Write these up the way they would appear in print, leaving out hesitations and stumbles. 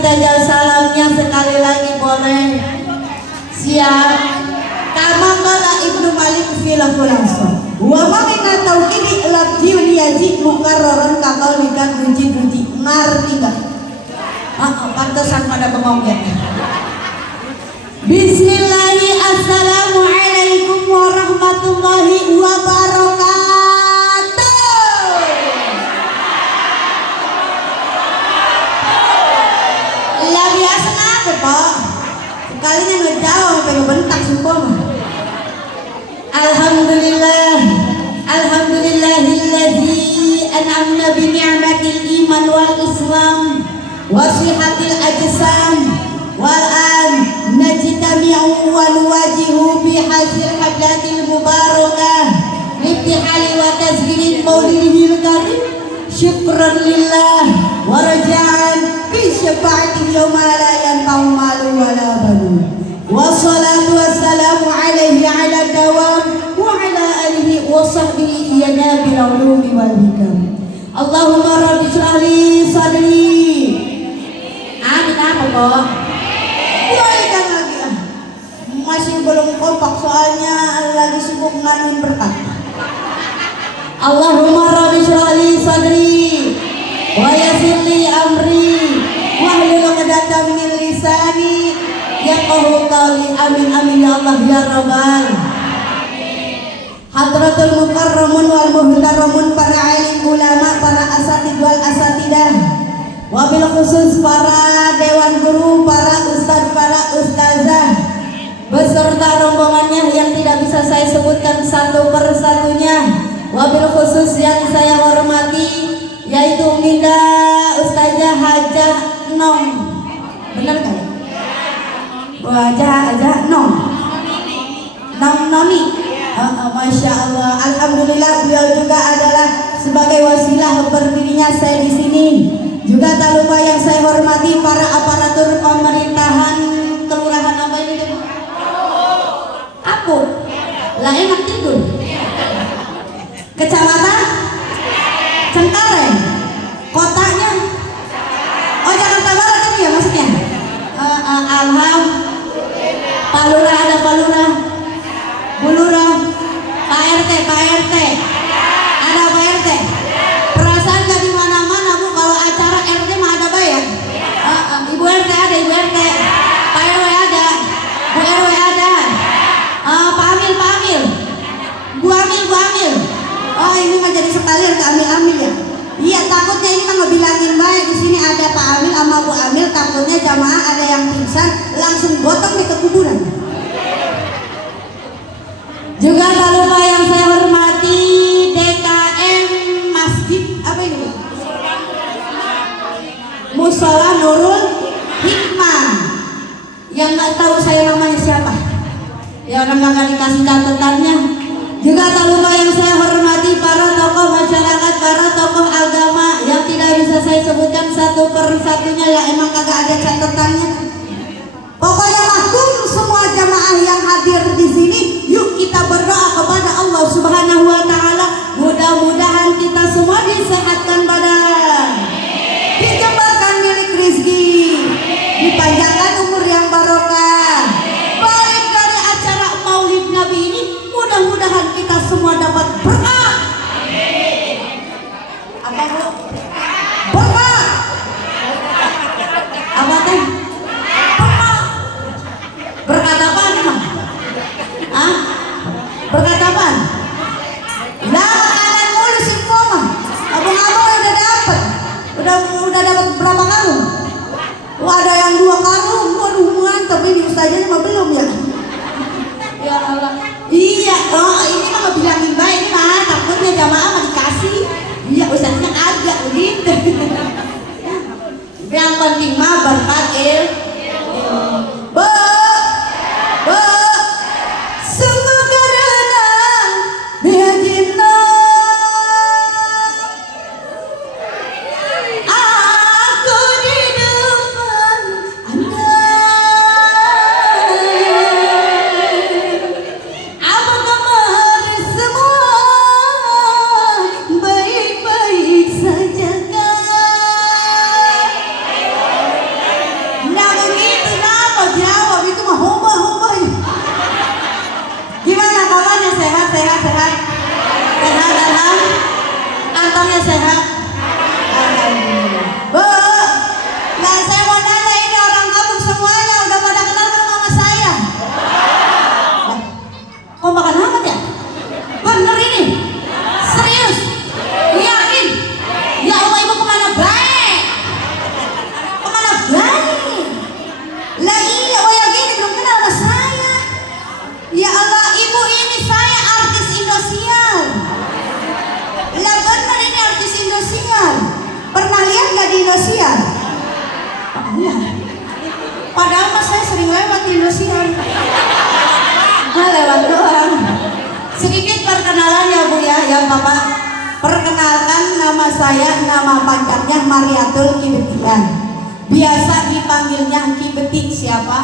mustajab salamnya sekali lagi boleh. Siap. Kama qala Ibnu Malik fil khulasa. Wa ma min tauqidi labdi liyaji mukarraran kakal likan guji-guji. Ngerti enggak? Pantesan pada bengong ya. Bismillahi, assalamualaikum warahmatullahi wabarakatuh. Lah biasa napa, Pak? Sekalinya ngejauh sampai ngebentak sumpah. Alhamdulillah. Alhamdulillahilladzi an'amna bi ni'matil iman wal islam wa sihatil ajsam wal an najtami'u wa nuwajihu bi hasil hadatil mubarakah libtihali wa tazkiril maulidil karim syukran lillah wa raja'an bi syafa'ati yawma la yanfa'u malun wa la banun wassalatu wassalamu alaihi ala dawam wa ala alihi wa sahbihi ya nabil ulumi wal hikam. Allahumma rabbi shrah li sadri. Amin apa kok? Doakan lagi ah. Masih belum kompak soalnya lagi sibuk nganuin berkat. Allahumma rabbi shrah li sadri wa yassir li amri wahlul 'uqdatam min lisani yafqahu qawli. Amin amin ya Allah ya rabbal. Hadratul mukarramun wal muhtaramun, para alim ulama, para asatid wal asatidah, wabil khusus para dewan guru, para ustadz, para ustazah, beserta rombongannya yang tidak bisa saya sebutkan satu persatunya. Wabil khusus yang saya hormati yaitu Minda Ustazah Hajah Nom. Benar kan? Hajah Nom. Noni. Masya Allah. Alhamdulillah beliau juga adalah sebagai wasilah berdirinya saya di sini. Juga tak lupa yang saya hormati para aparatur pemerintahan kelurahan apa ini? Aku. Lah enak tidur. Kecamatan Cengkareng. Kotanya oh Jakarta Barat tadi ya maksudnya. Alhamdulillah. Pak Lurah ada Pak Lurah. Bu Lurah. Pak RT ada Pak RT. Perasaan gak di mana-mana Bu, kalau acara RT mah ada bayar. Ibu RT ada, Ibu RT. Pak RW ada, Bu RW ada. Pak Amil, Bu Amil. Oh ini mah jadi sekalian ke Amil ya. Iya takutnya ini mah ngebilangin baik di sini ada Pak Amil sama Bu Amil, takutnya jamaah ada yang pingsan langsung gotong di kuburan. Juga tak lupa yang saya hormati DKM Masjid apa ini? Mushola Nurul Hikmah. Yang nggak tahu saya namanya siapa? Ya orang nggak dikasih catatannya. Juga tak lupa yang saya hormati para tokoh masyarakat, para tokoh agama yang tidak bisa saya sebutkan satu persatunya ya emang kagak ada catatannya. Pokoknya mahkum semua jamaah yang hadir di sini, yuk kita berdoa kepada Allah Subhanahu wa taala, mudah-mudahan kita semua disehatkan badan, dijembarkan milik rezeki, dipanjangkan umur yang barokah. Baik dari acara Maulid Nabi ini, mudah-mudahan kita semua dapat berkah. Apa Bu? Berkah. Apa teh? Berkata apa emang? Berkata apa? Lah makanan mulu si mama. Abang-abang udah dapet. Udah dapat berapa karung? Wah ada yang 2 karung. Waduh mantap ini ustaznya mah belum ya. Ya Allah. Iya, oh ini mah ngebilangin baik ini mah takutnya jamaah mah dikasih. Iya ustaznya agak begitu. Yang penting mah berkat ilmu. Semua karena dia cinta. Aku di depan Anda. Apa kabar semua? Baik-baik saja kan? Indosiar? Iya. Padahal mas saya sering lewat di Indosiar. Lewat doang. Sedikit perkenalan ya Bu ya Bapak. Perkenalkan nama saya, nama panjangnya Mariatul Kibetian. Biasa dipanggilnya Kibeti. Siapa?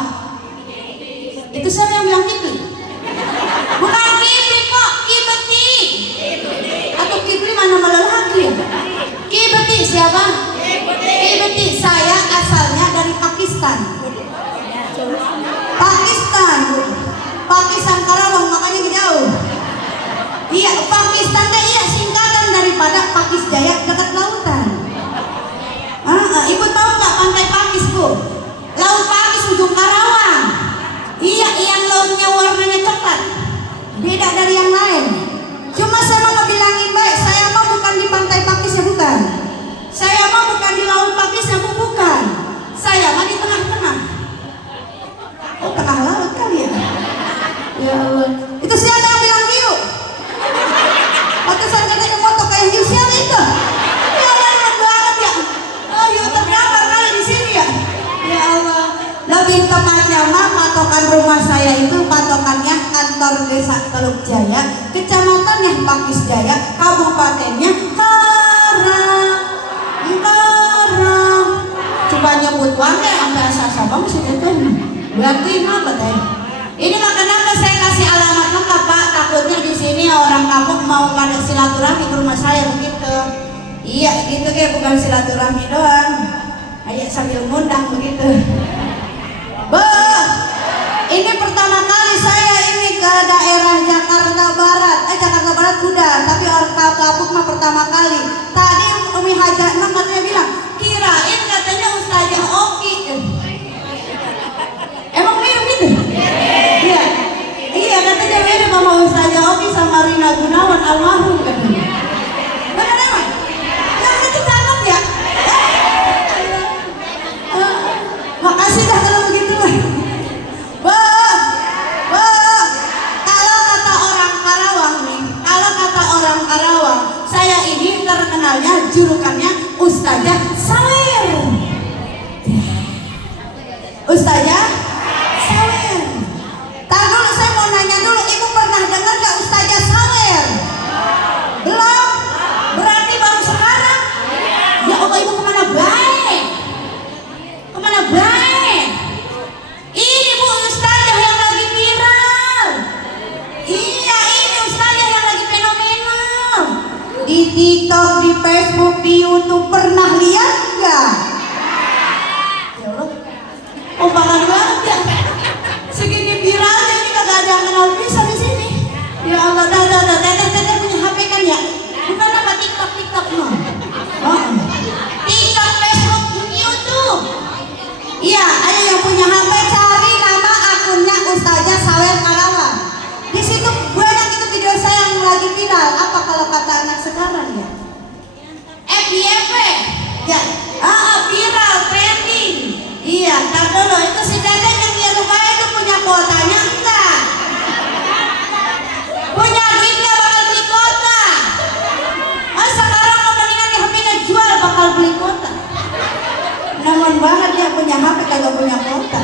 Itu siapa yang bilang Kibli? Bukan Kibli kok, Kibeti. Atau Kibli mana malah lagi? Kibeti siapa? Kibeti. Saya asalnya dari Pakistan. Pakistan Karawang, makanya jauh. Iya, Pakistan teh iya singkatan daripada Pakis Jaya, dekat lautan. Ibu tahu nggak pantai Pakis Bu? Laut Pakis ujung Karawang. Iya, yang lautnya warnanya coklat. Beda dari yang lain. Cuma saya mau bilangin baik, saya mah bukan di pantai Pakis ya bukan. Saya mah bukan di laut Pakis ya bukan. Saya mah di tengah-tengah. Oh, tengah laut kali ya. Ya Allah. Itu siapa yang bilang hiu? Pantesan katanya moto kayak hiu, siapa itu? Ya Allah, enak banget ya. Oh, hiu terdampar kali di sini ya. Ya Allah. Lebih tepatnya mah patokan rumah saya itu patokannya kantor desa Teluk Jaya, kecamatannya Pakis Jaya, kabupatennya Karang. Coba nyebut wangi sampai asa-asa bang segitu. Berarti apa teh? Ini mah kenapa saya kasih alamat lengkap Pak? Takutnya di sini orang kampung mau pada silaturahmi ke rumah saya begitu. Iya gitu kayak bukan silaturahmi doang. Kayak sambil ngundang begitu. Ini pertama kali saya ini ke daerah Jakarta Barat. Jakarta Barat udah, tapi orang kampung mah pertama kali. Tadi Umi Haja Enam katanya bilang, kirain katanya Ustazah Oki. Emang mirip gitu? Iya. Iya katanya mirip sama Ustazah Oki sama Rina Gunawan almarhum katanya. Benar emang? Yang itu cakep ya? Makasih dah kalau begitu. Kalau kata orang Karawang, saya ini terkenalnya julukannya Ustazah Sawer. Ustazah Sawer. Tar dulu saya mau nanya dulu, ibu pernah dengar gak Ustazah Sawer? Belum? Berarti baru sekarang? Ya Allah, ibu kemana baik? Kemana baik? Ini Bu Ustazah yang lagi viral. Iya, ini Ustazah yang lagi fenomenal. Di TikTok, di Facebook, di YouTube pernah lihat gak? Ya Allah. Oh banget banget ya. Segini viralnya ini kagak ada yang kenal bisa di sini. Ya Allah, teteh punya HP kan ya? Bukan apa TikTok mah. Oh. TikTok, Facebook, YouTube. Iya, ayo yang punya HP cari nama akunnya Ustazah Sawer Karawang. Di situ banyak itu video saya yang lagi viral. Apa kalau kata anak sekarang ya? FYP. Ya. Viral, trending. Iya, ntar dulu itu si Deden yang di rumah itu punya kuotanya enggak? Punya duit enggak bakal beli kuota? Sekarang mau mendingan di HP-nya jual bakal beli kuota. Namun banget dia punya HP kagak punya kuota.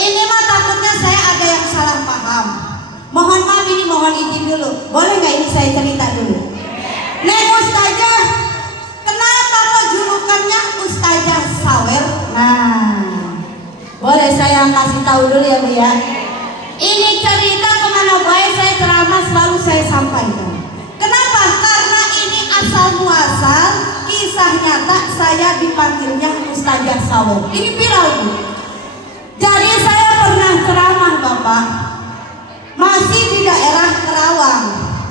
Ini mah takutnya saya ada yang salah paham. Mohon maaf ini mohon izin dulu. Boleh nggak ini saya cerita dulu? Neng Ustazah, kenapa kok julukannya Ustazah Sawer? Nah, boleh saya kasih tahu dulu ya Bu ya. Ini cerita kemana baik saya ceramah selalu saya sampaikan. Kenapa? Karena ini asal muasal kisah nyata saya dipanggilnya Ustazah Sawer. Ini viral Bu. Jadi saya pernah ceramah Bapak, masih di daerah Karawang.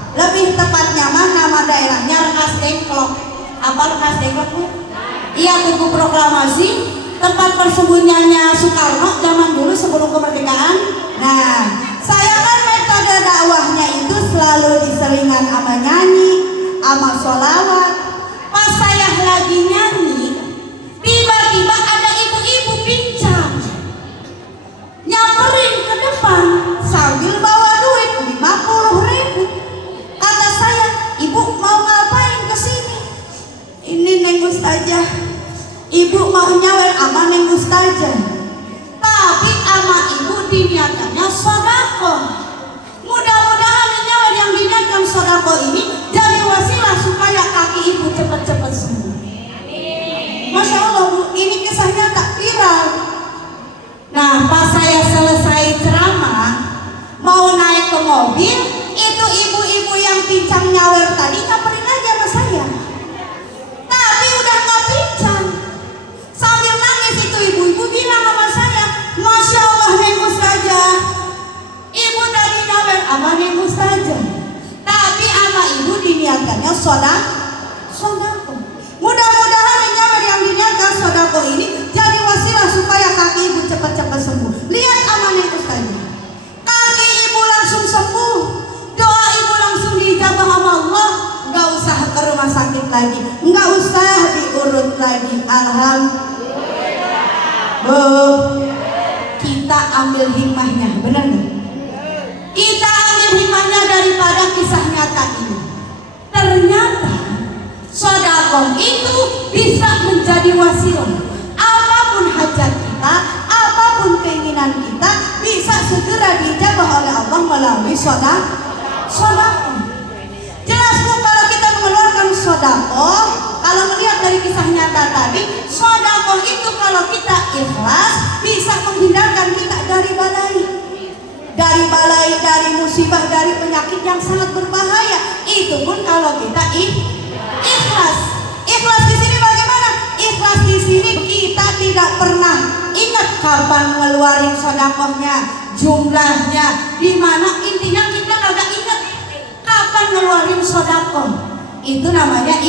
Lebih tepatnya mah nama daerahnya Rengas Dengklok. Apa Rengas Dengklok Bu? Iya, Tugu Proklamasi, tempat persembunyiannya Soekarno zaman dulu sebelum kemerdekaan. Nah, saya kan metode dakwahnya itu selalu diseringan sama nyanyi, sama sholawat. Pas saya lagi nyanyi, tiba-tiba ada ibu-ibu pincang nyamperin ke depan sambil bawa duit 50.000. Kata saya, ibu mau ngapain kesini? ustazah, ibu mau nyawer ama neng ustazah, tapi ama ibu diniatannya sedekah. Mudah-mudahan nyawer yang diniatkan sedekah ini jadi wasilah supaya kaki ibu cepat-cepat sembuh. Masya Allah Bu, ini kisahnya tak viral. Nah, pas saya selesai ceramah mau naik ke mobil, itu ibu-ibu yang pincang nyawer tadi nyamperin lagi sama saya, tapi udah nggak pincang. Sambil nangis itu ibu-ibu bilang sama saya, Masya Allah neng ustazah, ibu tadi nyawer ama neng ustazah, tapi ama ibu diniatkannya sodako. Mudah-mudahan nyawer yang diniatkan sodako ini jadi wasilah supaya kaki ibu cepat-cepat sembuh. Lihat ama neng ustazah, kaki ibu langsung sembuh, doa ibu langsung diijabah sama Allah. Nggak usah ke rumah sakit lagi, nggak usah diurut lagi. Alhamdulillah. Bu, kita ambil hikmahnya, benar nggak? Kita ambil hikmahnya daripada kisah nyata ini. Ternyata sedekah itu bisa menjadi wasilah. Apapun hajat kita, apapun keinginan kita bisa segera dijabah oleh Allah melalui sedekah. Jelas Bu, kalau kita mengeluarkan sedekah, kalau melihat dari kisah nyata tadi, sedekah itu kalau kita ikhlas bisa menghindarkan kita dari balai, dari musibah, dari penyakit yang sangat berbahaya. Itu pun kalau kita ikhlas. Ikhlas di sini bagaimana? Ikhlas di sini kita tidak pernah ingat kapan ngeluarin sedekahnya, jumlahnya, di mana, intinya kita kagak ingat kapan ngeluarin sedekah. Itu namanya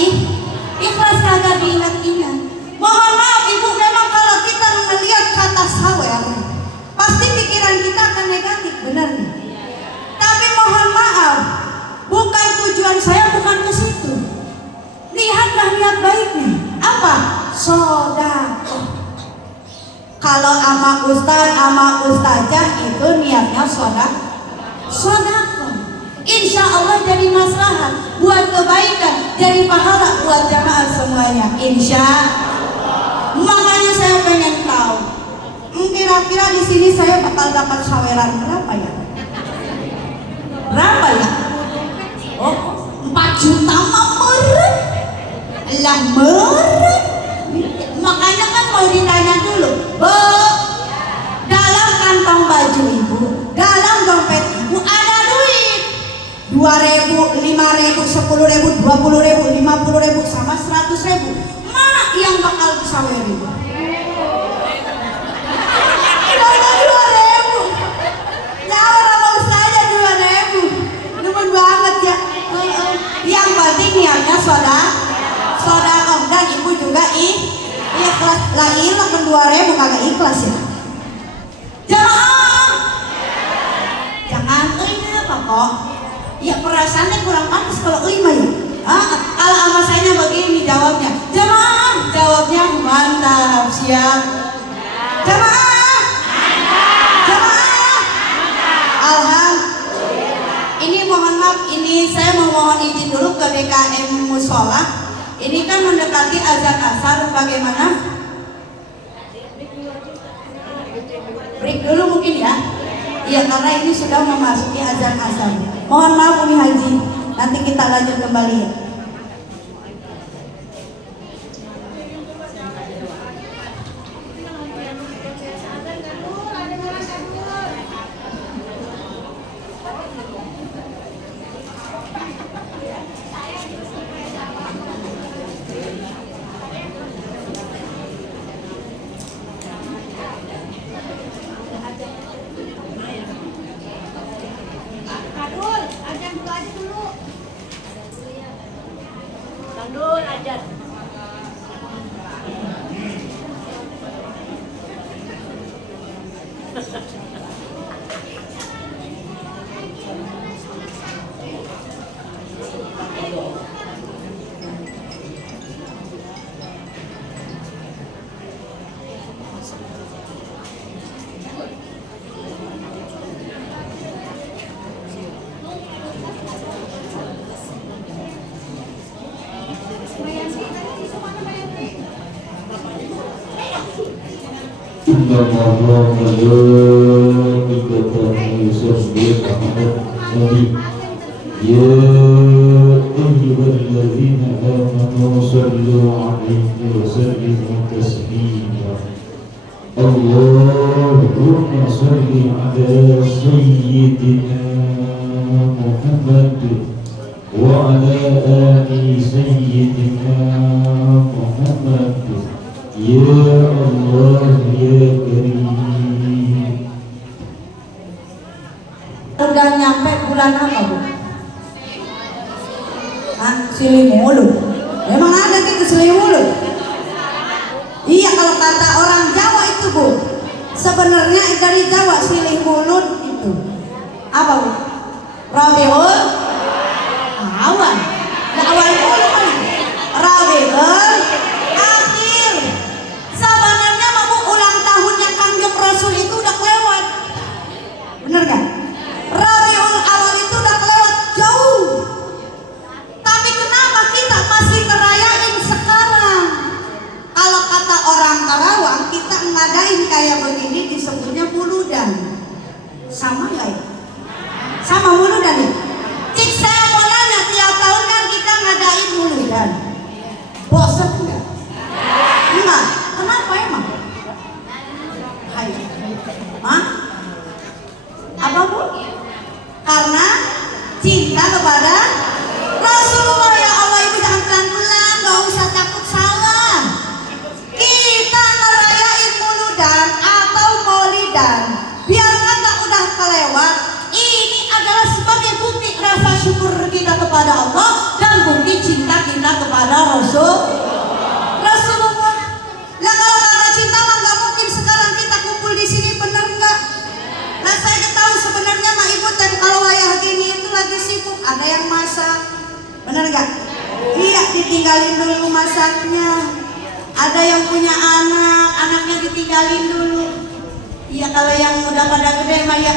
ikhlas, kagak diingat-ingat. Mohon maaf Ibu, memang kalau kita melihat kata sawer, pasti pikiran kita akan negatif, benar nih? Tapi mohon maaf, bukan tujuan saya bukan ke situ. Lihatlah niat baiknya. Apa? Sedekah. Kalau ama ustaz, ama ustazah itu niatnya sedekah. Insya Allah jadi maslahat, buat kebaikan, jadi pahala buat jamaah semuanya. Insya Allah. Makanya saya pengen tahu, kira-kira di sini saya bakal dapat saweran berapa ya? Berapa ya? Oh, 4 juta mah meren. Lah meren. Makanya kan mau ditanya dulu, Bu, dalam kantong baju ibu, dalam dompet ibu ada duit 2.000, 5.000, 10.000, 20.000, 50.000 sama 100.000. Mana yang bakal disawer ibu? Dapat 2.000. Nyawer sama ustazah 2.000. Demen banget ya. Yang penting niatnya sedekah, dan ibu juga ikhlas. Lah ilah kan 2.000 kagak ikhlas ya. Jamaah, jangan ini apa kok? Ya perasaannya kurang pantas kalau mah ya. Kalau sama saya begini jawabnya. Jamaah, jawabnya mantap, siap. Jamaah, jamaah, alhamdulillah. Ini mohon maaf, ini saya mau mohon izin dulu ke DKM Musola. Ini kan mendekati azan asar, bagaimana? Break dulu mungkin ya. Iya, karena ini sudah memasuki azan asar. Mohon maaf Umi Haji, nanti kita lanjut kembali ya. إن الله ملائكته يصلون على النبي يا أيها الذين آمنوا صلوا عليه وسلموا تسليما اللهم صل على سيدنا محمد وعلى آل سيدنا محمد يا الله يا كريم. Udah nyampe bulan apa, Bu? Silimulu. Memang ada gitu Silimulu. Iya, kalau kata orang Jawa itu, Bu, sebenarnya dari Jawa Silimulu itu apa, Bu? Rabiul Awal. Ya, awal mulu kan. Rabiul Akhir. Sebenarnya mau ulang tahunnya Kangjeng Rasul itu udah kelewat. Bener kan? Rabiul Awal itu udah kelewat jauh. Tapi kenapa kita masih ngerayain sekarang? Kalau kata orang Karawang, kita ngadain kayak begini disebutnya muludan. Sama nggak ya? Sama muludan ya? Cik, saya mau nanya, tiap tahun kan kita ngadain muludan. Bosan enggak? Enggak. Kenapa emang? Hai. Hah? Apa, Bu? Karena cinta kepada Rasulullah. Ya Allah, Ibu jangan pelan-pelan, gak usah takut salah. Kita ngerayain muludan atau maulidan, biar kata udah kelewat, ini adalah sebagai bukti rasa syukur kita kepada Allah dan bukti cinta kita kepada Rasulullah. Lah kalau karena cinta mah nggak mungkin sekarang kita kumpul di sini, bener nggak? Nah, saya tahu sebenarnya mah Ibu dan kalau ayah gini itu lagi sibuk, ada yang masak, bener nggak? Iya, ditinggalin dulu masaknya. Ada yang punya anak, anaknya ditinggalin dulu. Iya, kalau yang udah pada gede mah ya,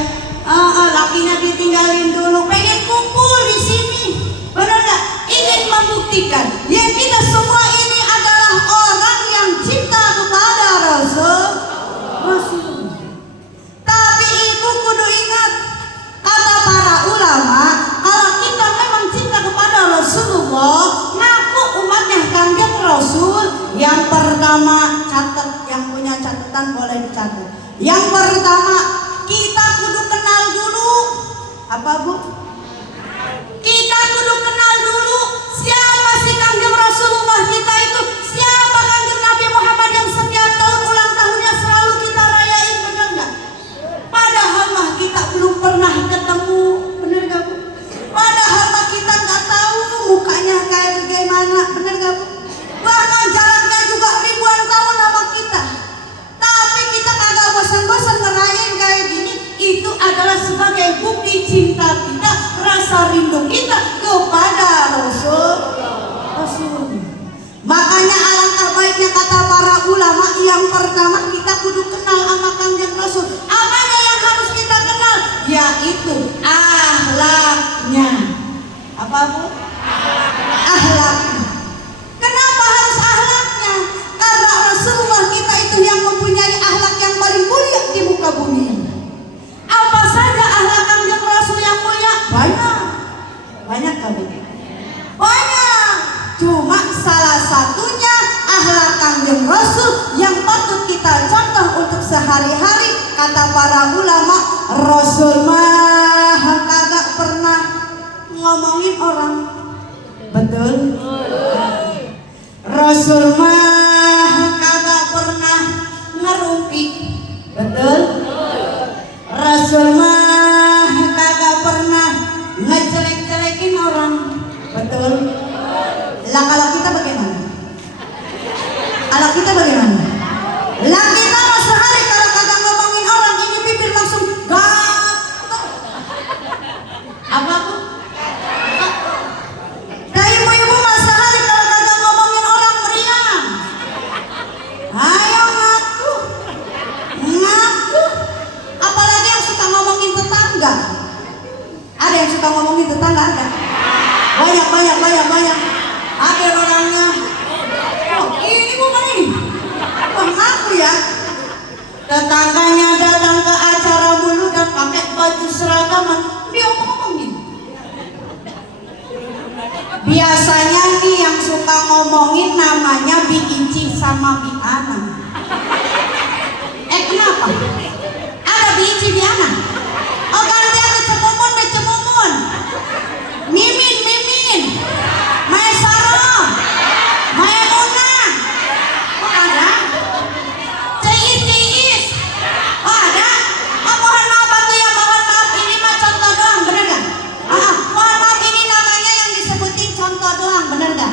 lakinya ditinggalin dulu. Pengen kumpul di sini, bener nggak? Ingin membuktikan yang kita semua ini adalah orang yang cinta kepada Rasul. Tapi Ibu kudu ingat, kata para ulama, kalau kita memang cinta kepada Rasulullah, ngaku umatnya Kangjeng Rasul, yang pertama catat, yang punya catatan boleh dicatat. Yang pertama, kita kudu kenal dulu. Apa, Bu? Kita kudu kenal dulu siapa sih Kangjeng Rasulullah kita itu. Siapa Kangjeng Nabi Muhammad yang setiap tahun ulang tahunnya selalu kita rayain, bener nggak? Padahal mah kita belum pernah ketemu, bener nggak, Bu? Padahal mah kita nggak tahu mukanya kayak bagaimana, bener nggak, Bu? Bahkan jaraknya juga ribuan tahun sama kita. Tapi kita kagak bosan-bosan ngerayain kayak gini. Itu adalah sebagai bukti cinta kita, rasa rindu kita kepada Rasul. Makanya alangkah baiknya kata para ulama, yang pertama kita kudu kenal sama Kangjeng Rasul. Apanya yang harus kita kenal? Yaitu akhlaknya. Apa, Bu? Akhlaknya. Kenapa harus akhlaknya? Karena Rasulullah kita itu yang mempunyai akhlak yang paling mulia di muka bumi. Apa saja akhlak Kangjeng Rasul yang mulia? Banyak. Banyak kan? Banyak. Cuma salah satunya akhlak Kangjeng Rasul yang patut kita contoh untuk sehari-hari. Kata para ulama, Rasul mah kagak pernah ngomongin orang. Betul? Rasul mah kagak pernah ngerumpi. Betul? Rasul mah kagak pernah ngejelek-jelekin orang. Betul? Lah kalau kita bagaimana? Kalau kita bagaimana? Lah kita mah sehari kalau kagak ngomongin orang, ini bibir langsung gatel. Apa, Bu? Nah, ibu-ibu mah sehari kalau kagak ngomongin orang meriang. Ayo ngaku. Ngaku. Apalagi yang suka ngomongin tetangga. Ada yang suka ngomongin tetangga, ada? Banyak. Ada orangnya. Oh, ini bukan ini. Tetangganya datang ke acara mulu dan pakai baju seragaman, dia ngomongin. Biasanya nih yang suka ngomongin namanya Bi Inci sama Bi Ana. Kenapa? Ada Bi Inci, Bi Ana. Oh gantian ke Cemumun, Bi Cemumun. Mimin, Mimin. Maesaro. Maemunah. Oh ada. Ciis, Ciis. Oh ada. Oh mohon maaf Batu ya, mohon maaf. Ini mah contoh doang, bener gak? Mohon maaf, ini namanya yang disebutin contoh doang, bener gak?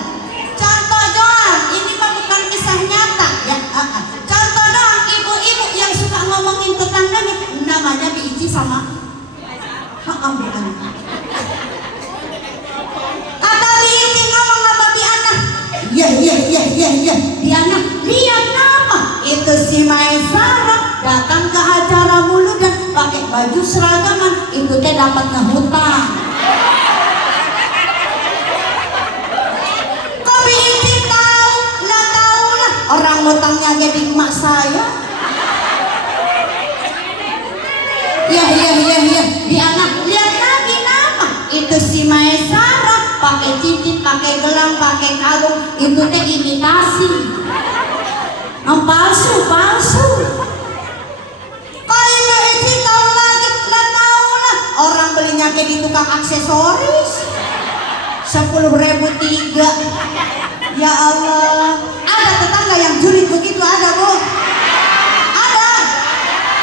Contoh doang, ini mah bukan kisah nyata ya. Contoh doang, ibu-ibu yang suka ngomongin tetangganya namanya Bi Ici sama Bi Ana. Kata Bi Ici ngomong sama Bi Ana, iya Bi Ana, lihat nama itu si Maesara datang ke acara mulu dan pakai baju seragaman, itu teh dapat ngehutang. Kok Bi Ici tahu? Lah tahu lah, orang ngutangnya jadi emak saya. Iya Bi Ana, lihat lagi nama itu si Maesara pakai cincin, pakai gelang, pakai kalung, itu teh imitasi. Palsu. Kalau Bi Ici tahu lagi, lah tahu lah, orang belinya kayak di tukang aksesoris 10.000 tiga. Ya Allah, ada tetangga yang julid begitu, ada Bu?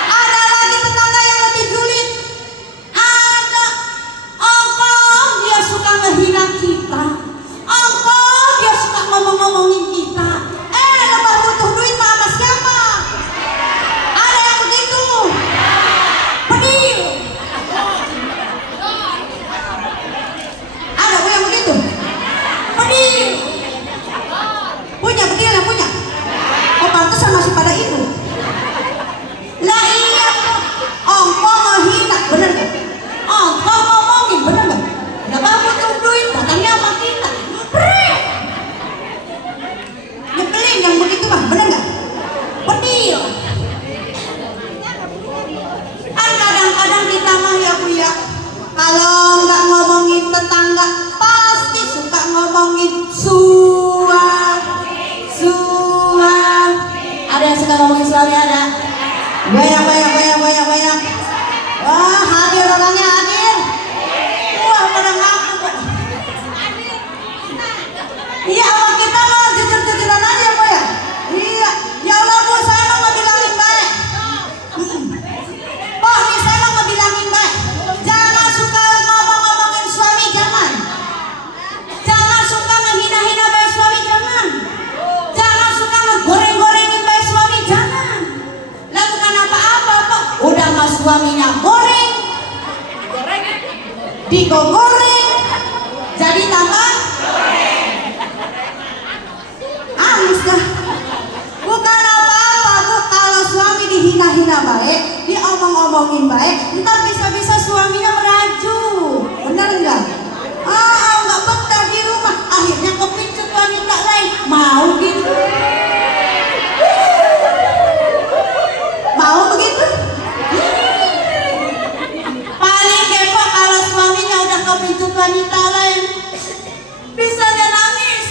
Ada lagi tetangga yang lebih julid. Ada. Engkau dia suka ngehina kita. Engkau dia suka ngomong-ngomongin kita. Lebah butuh duit mah sama siapa? Ada yang begitu. Pedih. Ada Bu yang begitu. Pedih. Punya bedil yang punya. Oh pantesan masih pada itu. Lah iya ongko menghina, bener gak? Ongko ngomongin, bener gak? Lebah butuh duit, datangnya sama kita. Nyebelin yang begitu mah, bener gak? Pedih. Kan kadang-kadang kita mah ya Bu ya, kalau nggak ngomongin tetangga pasti suka ngomongin suap. Ada yang suka ngomongin suami, ada? Banyak. Wah hadir orangnya, hadir. Wah pada ngaku Pak. Iya awak kita mah jujur-jujuran aja Bu ya. Iya, ya Allah Bu, saya mau ngebilangin baik. Pak nih saya mau ngebilangin baik. Jangan suka ngomong-ngomongin suami, jangan. Jangan suka ngehina-hina baik suami, jangan. Jangan suka ngegoreng-gorengin baik suami, jangan. Lah bukan apa-apa Pak, udah mas suaminya goreng, digoreng, jadi tambah halus dah. Bukan apa-apa Bu, kalau suami dihina-hina baik, diomong-omongin baik, ntar bisa-bisa suaminya merajuk, bener enggak? Nggak betah di rumah, akhirnya kepincut wanita lain, mau gitu? Mau begitu? Paling kepo kalau suaminya udah kepincut wanita lain, bisa dia nangis,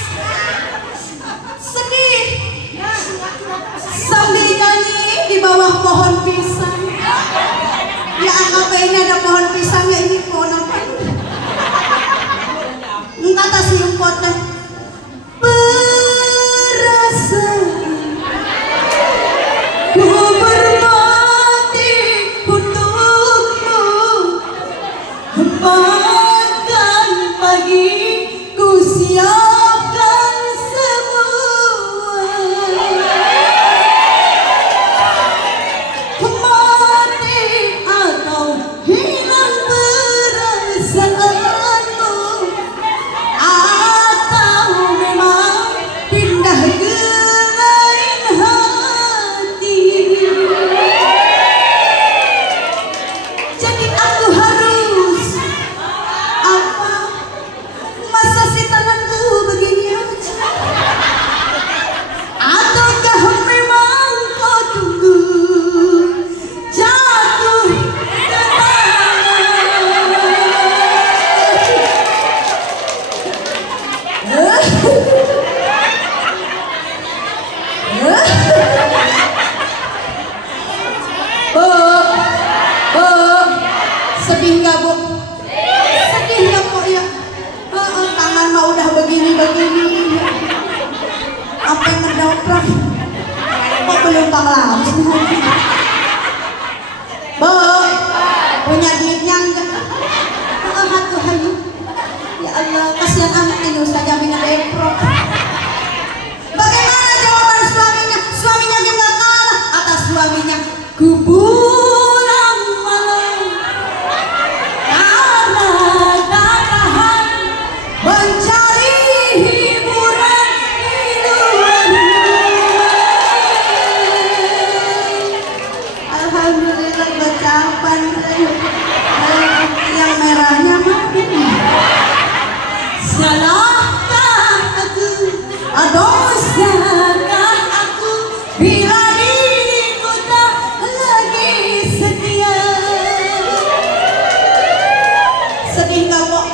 sedih, sambil nyanyi di bawah pohon pisang. Ya anggap ini ada pohon pisangnya, ini pohon apa ini? Kata si empotnya, perasaan ku berbakti untukmu, makan pagi ku siapkan semua, mati atau hidup oprek. Kok belum laris nih Haji? Bu, punya duitnya enggak? Tuh Haji. Ya Allah, kasihan anak ini Ustaz Aminah Eprok. Bagaimana jawaban suaminya? Suaminya juga kalah. Kata suaminya, kuburan malam karena tahan mencari hiburan di luar rumah. Alhamdulillah bacapan yang merahnya makin. Salahkah aku? Dosakah aku bila diriku tak lagi setia? Sedih gak kok?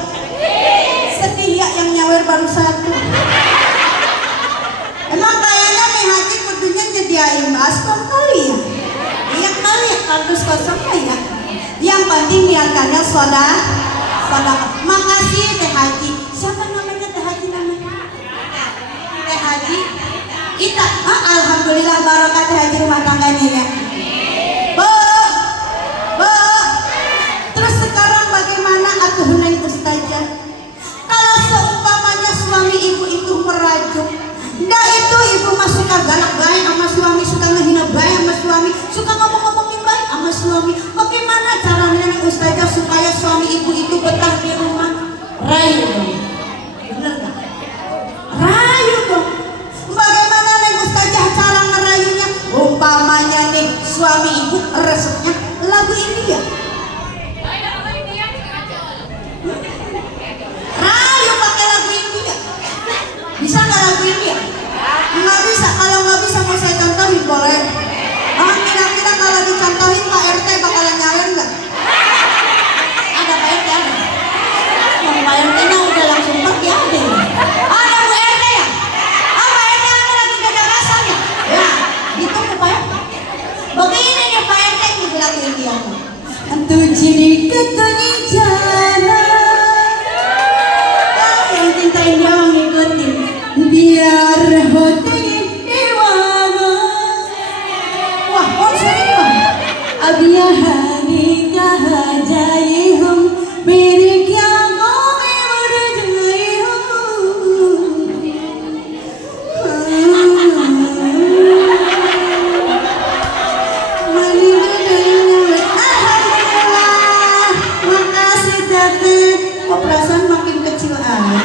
Sedih ya, yang nyawer baru satu. Emang kayaknya nih Haji kudunya nyediain baskom kali ya? Iya kali ya, kardus kosongnya ya. Yang penting niatannya soda. Makasih Teh Haji. Siapa namanya Teh Haji namanya? Teh Haji Ita. Alhamdulillah barokah Teh Haji rumah tangganya ya. Bu. Terus sekarang bagaimana atuh Neng Ustazah? Kalau seumpamanya suami ibu itu merajuk, nah itu ibu mah suka galak baik sama suami, suka ngehina baik sama suami, suka ngomong-ngomongin baik sama suami. Bagaimana caranya Neng Ustazah supaya suami ibu itu betah di rumah? Rayu dong. Bener gak? Rayu dong. Bagaimana Neng Ustazah cara ngerayunya? Umpamanya nih suami ibu resepnya lagu India. Rayu pakai lagu India. Bisa nggak lagu India? Nggak bisa. Kalau nggak bisa mau saya contohin boleh. Kira-kira kalau dicontohin Pak RT bakalan nyawer nggak? Ada Pak RT ada? Pak RT-nya udah langsung pergi aja. Ada Bu RT ya? Pak RT ada lagi gada rasanya. Ya, gitu Pak RT. Begini nih Pak RT gitu lagu India. Tuh jadi katanya jalan. Yang cintain dia mau ngikutin. Biar hati iwana. Wah, konser ini Bang. Abia hani kahajai hum mere kya goe burdjai hum. Alhamdulillah. Makasih Tete. Kok perasaan makin kecil aja.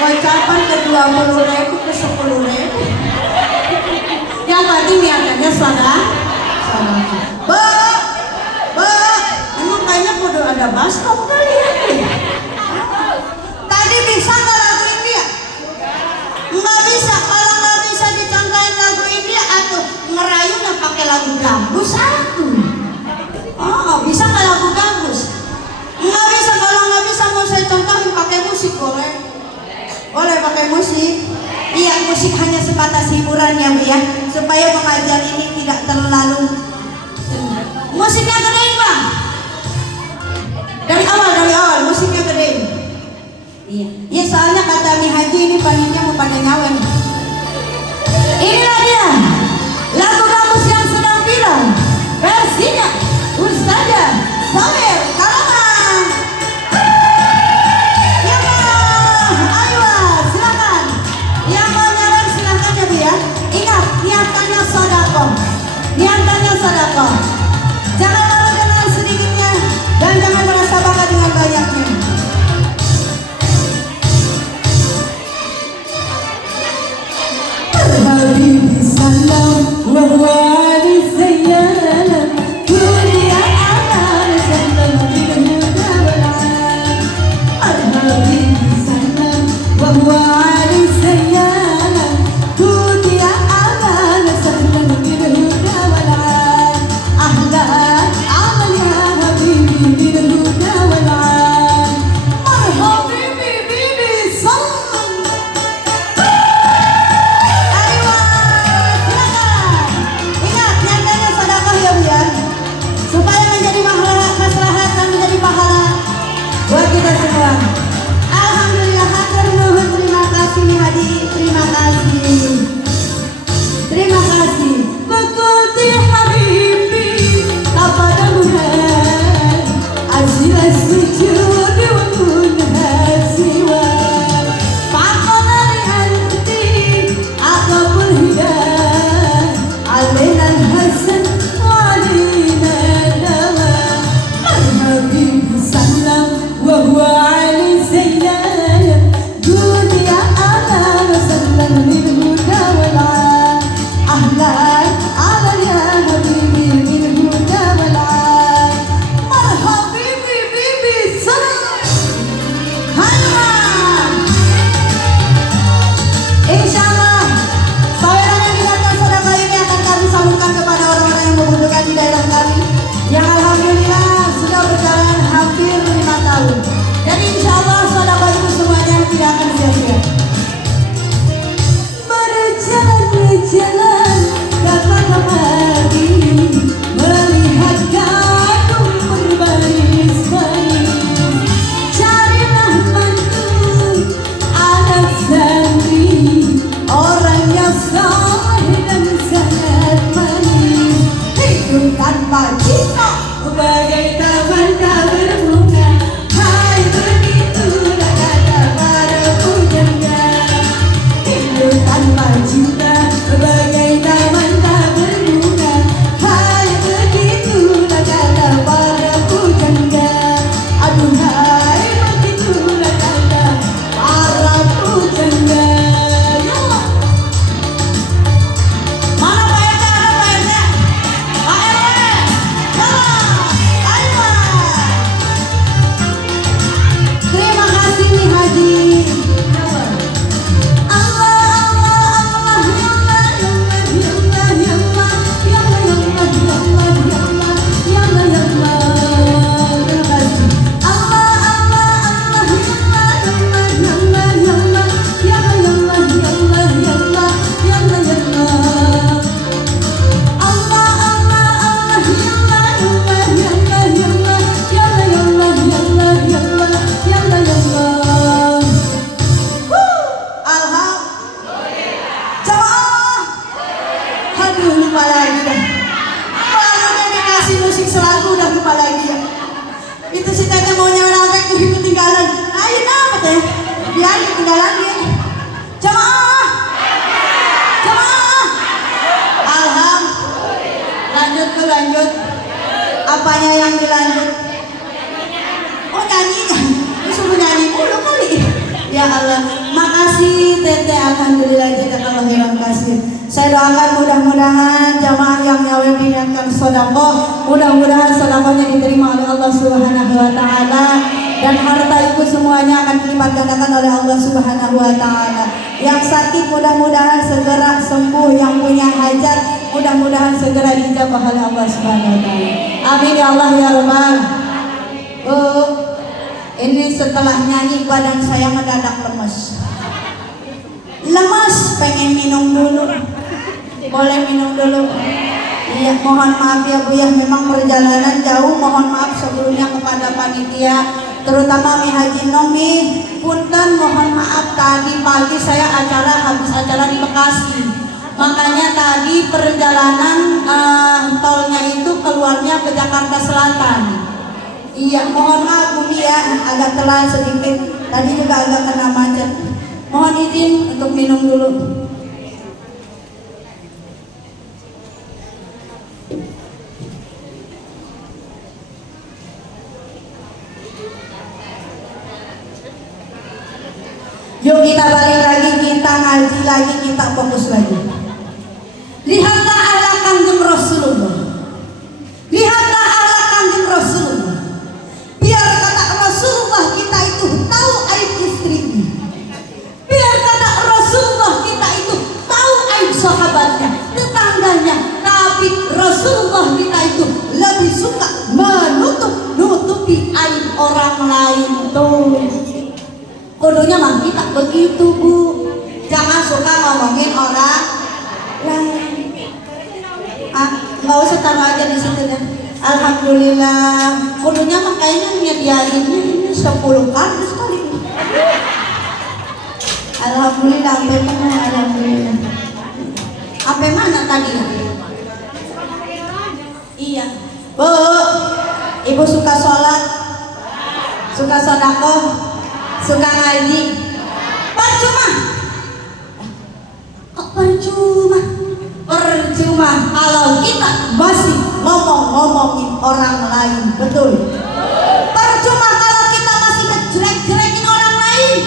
Gocapan ke 20.000 ke 10.000. Yang penting niatannya soda. Bu, emang kayaknya kudu ada baskom kali ya. Tadi bisa nggak lagu India? Nggak bisa. Kalau nggak bisa dicontohin lagu India atau ngerayu dan pakai lagu gambus satu. Oh, bisa nggak lagu gambus? Nggak bisa. Kalau nggak bisa mau saya contohin pakai musik boleh. Boleh pakai musik. Iya, musik hanya sebatas hiburan ya Bu ya, supaya pengajian ini tidak terlalu. Musiknya gedein Bang. Dari awal musiknya gedein. Iya. Ya soalnya kata Mi Haji ini panitia mau pada nyawen. Inilah dia lagu gambus yang sedang viral. Versinya Ustazah Samer Kalaman. Niatannya sedekah. Jangan malu dengan sedikitnya dan jangan merasa bangga dengan banyaknya. Habibi salam wa huwa ali sayyalam dunia aman salam bil huda wal alam. Habibi salam wa huwa ali sayyalam dunia aman salam bil huda wal alam. Ahlan amal ya habibi bil huda wal alam. Marhaban bibi salam. Buat kita semua. Alhamdulillah hatur nuhun, terima kasih Nih Haji, terima kasih. Aduh, lupa lagi dah. Baru udah dikasih musik selagu udah lupa lagi ya. Itu si teteh maunya rapek tuh ketinggalan. Ayo apa teh? Biar ketinggalan dia. Jamaah. Jamaah. Lanjut ke lanjut. Apanya yang dilanjut? Oh nyanyi. Suruh nyanyi mulu kali. Ya Allah, makasih teteh, alhamdulillah jazakallahu khairan kasih. Saya doakan mudah-mudahan jamaah yang nyawa diniatkan sedekah, mudah-mudahan sedekahnya diterima oleh Allah Subhanahu wa taala dan harta ibu semuanya akan dilipat gandakan oleh Allah Subhanahu wa taala. Yang sakit mudah-mudahan segera sembuh, yang punya hajat mudah-mudahan segera dijabah oleh Allah Subhanahu wa taala. Amin ya Allah ya Rabbal. Ini setelah nyanyi badan saya mendadak lemes. Lemes, pengen minum dulu. Boleh minum dulu? Iya, mohon maaf ya Bu ya, memang perjalanan jauh. Mohon maaf sebelumnya kepada panitia, terutama Mi Haji Nomi. Punten, mohon maaf tadi pagi saya habis acara di Bekasi. Makanya tadi perjalanan tolnya itu keluarnya ke Jakarta Selatan. Iya, mohon maaf Bumi ya, agak telat sedikit. Tadi juga agak kena macet. Mohon izin untuk minum dulu. Yuk kita balik lagi, kita ngaji lagi, kita fokus lagi. Lihatlah akhlak Kanjeng Rasulullah. Lihatlah akhlak Kanjeng Rasulullah. Biar kata Rasulullah kita itu tahu aib istrinya. Biar kata Rasulullah kita itu tahu aib sahabatnya, tetangganya. Tapi Rasulullah kita itu lebih suka menutupi aib orang lain tuh. Kudunya mah kita begitu Bu. Jangan suka ngomongin orang lain. Nggak usah taruh aja di situ deh. Alhamdulillah, kudunya makanya nyediain ini 10 kali sekali. Alhamdulillah, sampai penuh, alhamdulillah. Sampai mana tadi? Iya. Bu, Ibu suka sholat, suka sedekah, suka ngaji. Percuma. Kok percuma? Percuma kalau kita masih ngomongin orang lain, betul? Percuma kalau kita masih ngejelek-jelekin orang lain.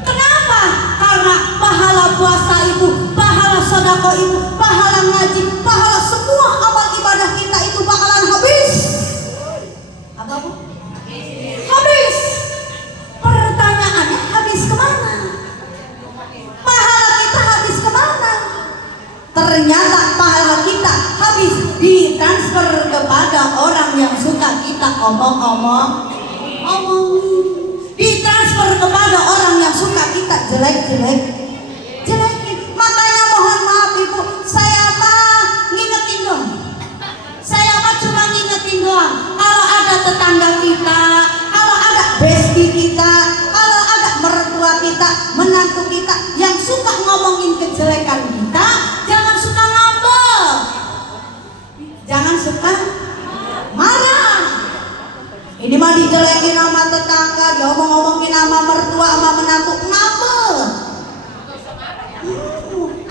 Kenapa? Karena pahala puasa ibu, pahala sedekah ibu, pahala ngaji, pahala semua amal ibadah kita itu bakalan habis. Apa Bu? Habis. Pertanyaannya habis kemana? Pahala kita habis kemana? Ternyata pahala kita habis ditransfer kepada orang yang suka kita omongin, ditransfer kepada orang yang suka kita jelekin. Makanya mohon maaf Ibu, saya mah ngingetin doang. Saya mah cuma ngingetin doang. Kalau ada tetangga kita, kalau ada bestie kita, kalau ada mertua kita, menantu kita yang suka ngomongin kejelekan kita, jangan suka ngambek, jangan suka marah. Ini mah dijelekin sama tetangga, diomong-omongin sama mertua, sama menantu, ngambek.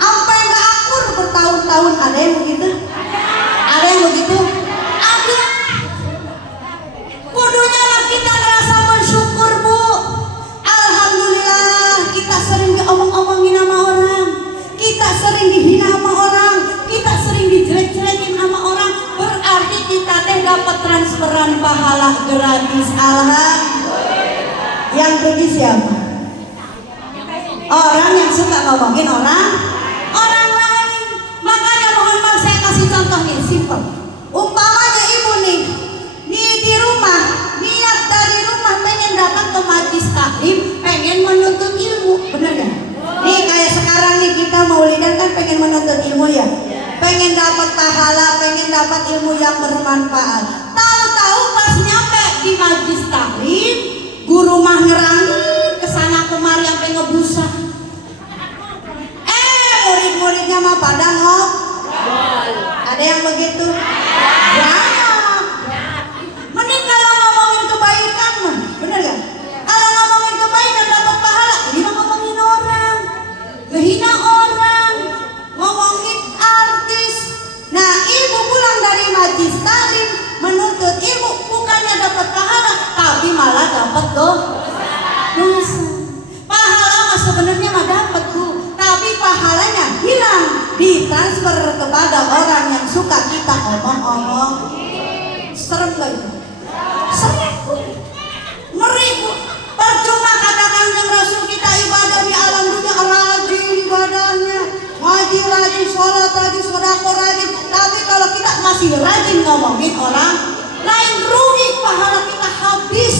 Sampai nggak akur bertahun-tahun. Ada yang begitu? Ada yang begitu? Ada. Kudunya lah kita ngerasa bersyukur Bu. Alhamdulillah kita sering diomong-omongin sama orang, kita sering dihina sama orang, kita sering dijelek-jelekin sama orang. Berarti kita teh dapat transferan pahala gratis. Alhamdulillah. Yang rugi siapa? Orang yang suka ngomongin orang lain. Makanya mohon maaf saya kasih contoh nih, simple. Umpamanya ibu nih di rumah, niat dari rumah pengen datang ke majelis taklim, pengen menuntut ilmu, bener ya? Nih kayak sekarang nih kita maulidan kan pengen menuntut ilmu ya, pengen dapat pahala, pengen dapat ilmu yang bermanfaat. Tahu-tahu pas nyampe di majelis taklim, guru mah ngerangin kesana kemari yang pengen ngebusa. Murid-muridnya mah pada Ada yang begitu? Ya. Mending kalau ngomongin kebaikan mah, bener gak? Kalau ngomongin kebaikan dapat pahala, ini mah ngomongin orang, ngehina orang, ngomongin artis. Nah, ibu pulang dari majlis taklim menuntut ilmu, bukannya dapat pahala, tapi malah dapat dosa. Pahala mah sebenarnya mah dapat Bu, tapi pahalanya hilang, ditransfer kepada orang yang suka kita omong-omong. Serem gak itu? Serem Bu, ngeri Bu. Percuma katakan yang Rasul kita ibadah di alam dunia, rajin ibadahnya, ngaji rajin, sholat rajin, sedekah rajin, tapi kalau kita masih rajin ngomongin orang lain, rugi, pahala kita habis.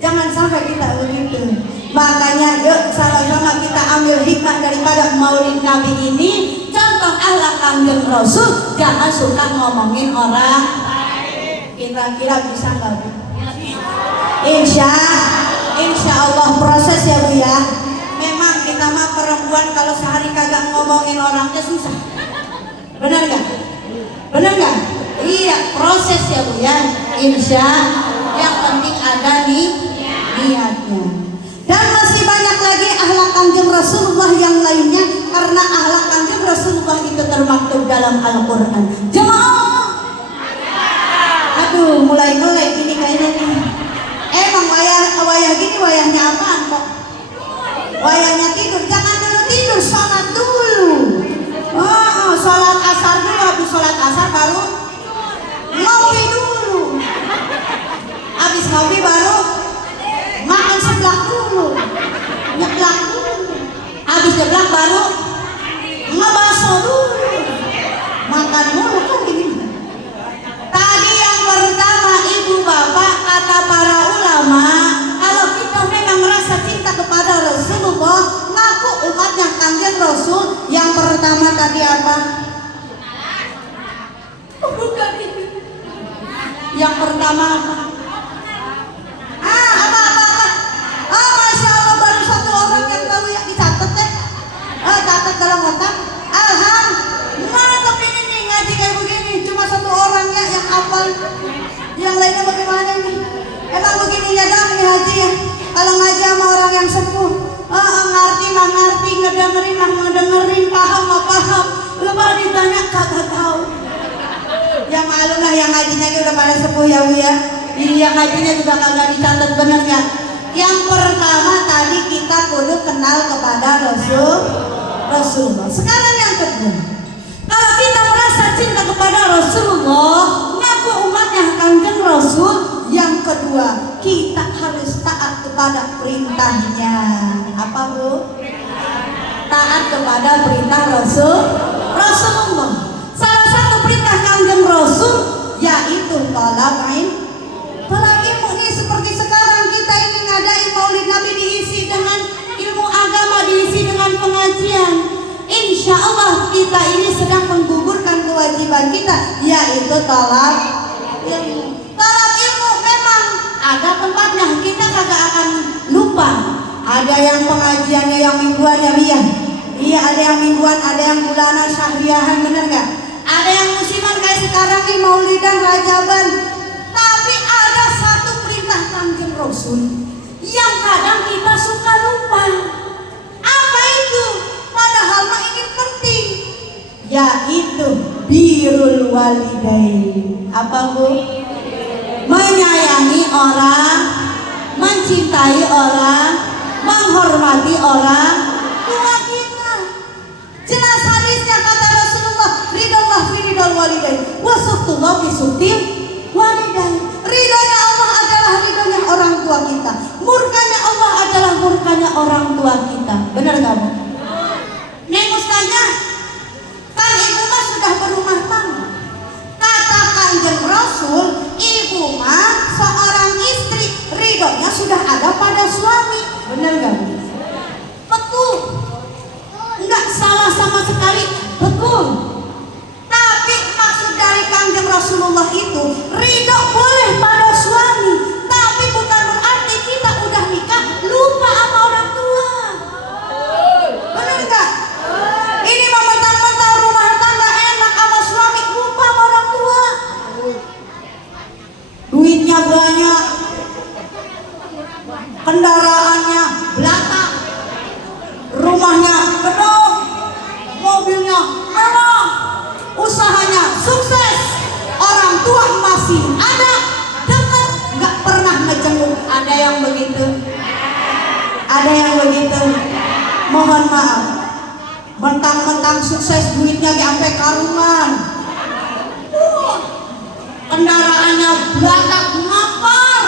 Jangan sampai kita begitu. Makanya yuk sama-sama kita ambil hikmah daripada Maulid Nabi ini. Contoh akhlak Kanjeng Rasul, jangan suka ngomongin orang. Kira-kira bisa nggak Bu? Insya Allah proses ya Bu ya. Memang kita mah perempuan kalau sehari kagak ngomongin orangnya susah. Benar nggak? Benar nggak? Iya, proses ya Bu ya. Insya yang penting ada nih niatnya. Dan masih banyak lagi akhlak Kanjeng Rasulullah yang lainnya, karena akhlak Kanjeng Rasulullah itu termaktub dalam Al-Quran. Jemaah, aduh mulai ngelek ini kayaknya nih. Emang wayah gini wayahnya apaan kok? Wayahnya tidur. Jangan dulu tidur, sholat dulu. Oh, sholat asar dulu, habis sholat asar baru ngopi dulu. Habis ngopi baru makan seblak dulu, nyeblak dulu. Habis nyeblak baru ngebaso dulu. Makan mulu kan gini. Tadi yang pertama ibu bapak kata para ulama, kalau kita memang merasa cinta kepada Rasulullah, ngaku umatnya Kanjeng Rasul, yang pertama tadi apa? Bukan itu. Yang pertama apa? Masya Allah, baru satu orang yang tahu ya, dicatat deh. Catat dalam otak. Mantap ini nih, ngaji kayak begini. Cuma satu orang ya yang hafal. Yang lainnya bagaimana nih? Emang begini ya dong nih haji ya. Kalau ngaji sama orang yang sepuh, ngerti mah ngerti, ngedengerin mah ngedengerin, paham mah paham. Lepas ditanya kagak tahu. Yang malu lah yang ngajinya udah pada sepuh ya Bu ya. Iya, ngajinya juga kagak dicatat, bener ya. Yang pertama tadi kita kudu kenal kepada Rasulullah. Sekarang yang kedua, kalau kita merasa cinta kepada Rasulullah, ngaku umatnya Kanjeng Rasul. Yang kedua, kita harus taat kepada perintahnya. Apa Bu? Taat kepada perintah Rasulullah. Salah satu perintah Kanjeng Rasul yaitu talab ilmu. Nih seperti sekarang kita ini ngadain Maulid Nabi, diisi dengan ilmu agama, diisi dengan pengajian. Insya Allah kita ini sedang menggugurkan kewajiban kita, yaitu talab ilmu. Talab ilmu memang ada tempatnya, kita kagak akan lupa. Ada yang pengajiannya yang mingguan ya Bia. Iya, ada yang mingguan, ada yang bulanan, syahriahan, bener gak? Ada yang musiman kayak sekarang nih, Maulidan, Rajaban. Tapi ada satu perintah Kanjeng Rasul yang kadang kita suka lupa. Apa itu? Padahal mah ini penting, yaitu birrul walidain. Apa Bu? Menyayangi orang, mencintai orang, menghormati orang tua kita. Jelas hadisnya kata Rasulullah, ridallah fi ridal walidain, wa suhtullah fi suhtil walidain. Ridhonya Allah adalah ridhonya orang tua kita, murkanya Allah adalah murkanya orang tua kita. Benar gak Bu? Neng Ustazah, kan ibu mah sudah berumah tangga. Kata Kanjeng Rasul, ibu mah seorang istri, ridhonya sudah ada pada suami. Benar gak Bu? Betul, nggak salah sama sekali, betul. Tapi maksud dari Kanjeng Rasulullah itu, ridho boleh pada suami, tapi bukan berarti kita udah nikah lupa sama orang tua. maaf, mentang-mentang sukses duitnya sampai karungan, kendaraannya belakang ngapar,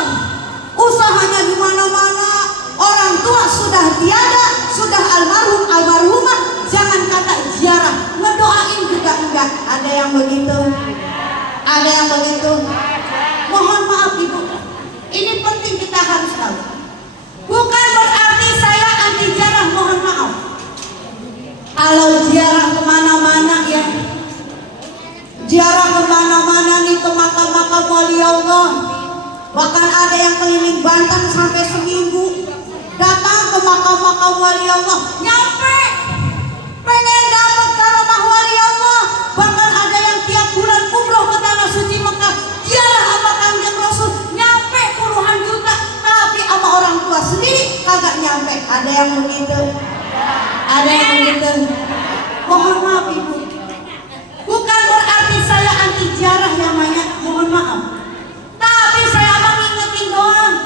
usahanya di mana-mana, orang tua sudah tiada, sudah almarhum almarhumah, jangan kata ziarah, ngedoain juga enggak. Ada yang begitu, ada yang begitu. Mohon maaf ibu, ini penting kita harus tahu. Bukan berarti saya anti ziarah, mohon maaf. Kalau ziarah kemana-mana ya, ziarah kemana-mana nih, ke makam-makam wali Allah. Bahkan ada yang keliling Banten sampai seminggu datang ke makam-makam wali Allah, nyampe pengen dapat karomah wali Allah. Bahkan ada yang tiap bulan umroh ke tanah suci Mekah, ziarah sama Kanjeng Rasul, nyampe puluhan juta, tapi sama orang tua sendiri kagak nyampe. Ada yang begitu, ada yang begitu. Mohon maaf ibu, bukan berarti saya anti ziarah yang banyak, mohon maaf. Tapi saya mau ngingetin doang,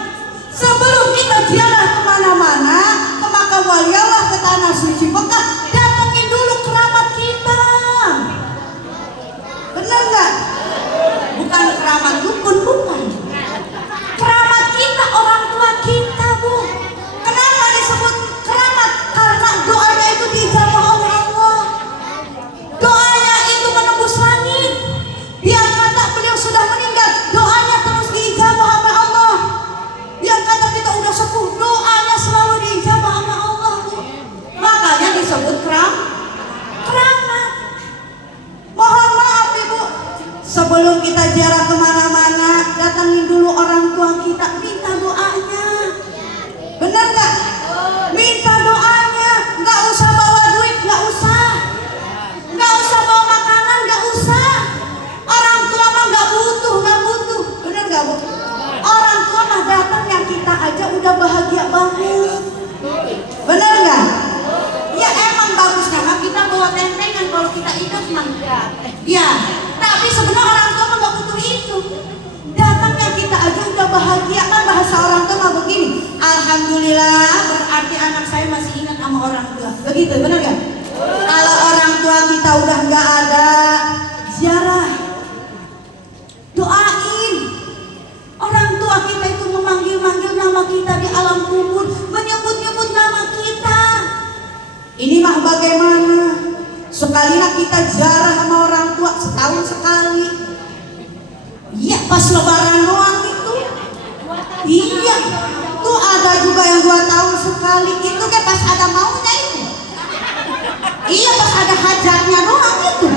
sebelum kita ziarah kemana-mana, ke makam wali Allah, ke tanah suci Mekah, datengin dulu keramat kita. Bener nggak? Bukan keramat dukun, bukan. Keramat kita, orang tua kita, bu. Kenapa disebut keramat? Karena doanya itu dijawab oleh Allah. Doanya itu menembus langit. Biar kata beliau sudah meninggal, doanya terus diijabah sama Allah. Biar kata kita udah sepuh, doanya selalu diijabah sama Allah, bu. Makanya disebut keramat. Mohon maaf ibu, sebelum kita ziarah kemana-mana, datangin dulu orang tua kita, minta doanya. Benar nggak? Minta doanya, nggak usah bawa duit, nggak usah bawa makanan, nggak usah. Orang tua mah nggak butuh. Benar nggak bu? Orang tua mah datang yang kita aja udah bahagia banget. Benar nggak? Ya emang bagusnya mah kita bawa tentengan kalau kita hidup mah. Ya, tapi sebenarnya orang tua mah nggak butuh itu. Datangnya kita aja udah bahagia. Kan bahasa orang tua mah begini, alhamdulillah berarti anak saya masih ingat sama orang tua. Begitu, benar nggak? Kalau orang tua kita udah nggak ada, ziarah, doain. Orang tua kita itu memanggil-manggil nama kita di alam kubur, menyebut-nyebut nama kita. Ini mah bagaimana? Sekalilah kita ziarah sama orang tua setahun sekali. Iya, pas lebaran doang itu. Iya, tuh ada juga yang 2 tahun sekali. Itu kan pas ada maunya itu. Iya, pas ada hajatnya doang itu.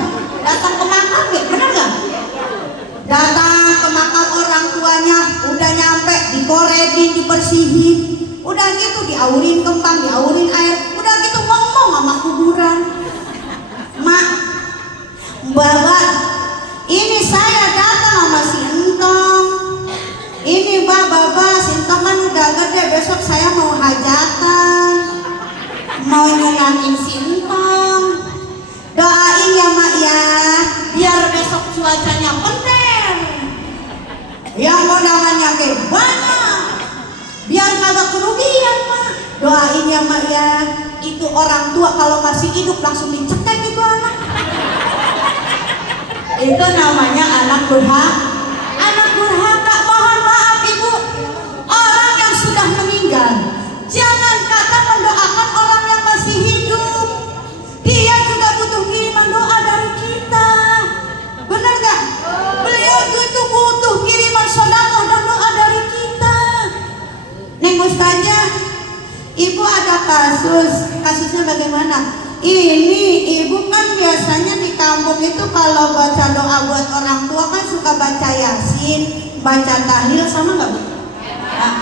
Datang ke makam, ya bener gak? Datang ke makam orang tuanya, udah nyampe, dikoredin, dibersihin. Udah gitu diaurin kembang, diaurin air. Udah gitu ngomong sama kuburan. Mak, Bapak, ini saya datang sama si Entong. Ini Bapak, si Entong kan udah gede, besok saya mau hajatan, mau nyenangin si Entong. Doain ya mak ya, biar besok cuacanya bener, yang kondangannya kayak banyak, biar kagak kerugian mak. Doain ya mak ya. Itu orang tua kalau masih hidup langsung dicekek itu anak. Itu namanya anak durhaka. Anak durhaka. Mohon maaf ibu, orang yang sudah meninggal jangan kata mendoakan orang yang masih hidup. Dia juga butuh kiriman doa dari kita. Benar gak? Beliau itu butuh kiriman sedekah dan doa dari kita. Neng Ustazah, ibu ada kasusnya bagaimana? Ini ibu kan biasanya di kampung itu kalau baca doa buat orang tua kan suka baca Yasin, baca tahlil, sama nggak bu? Nah,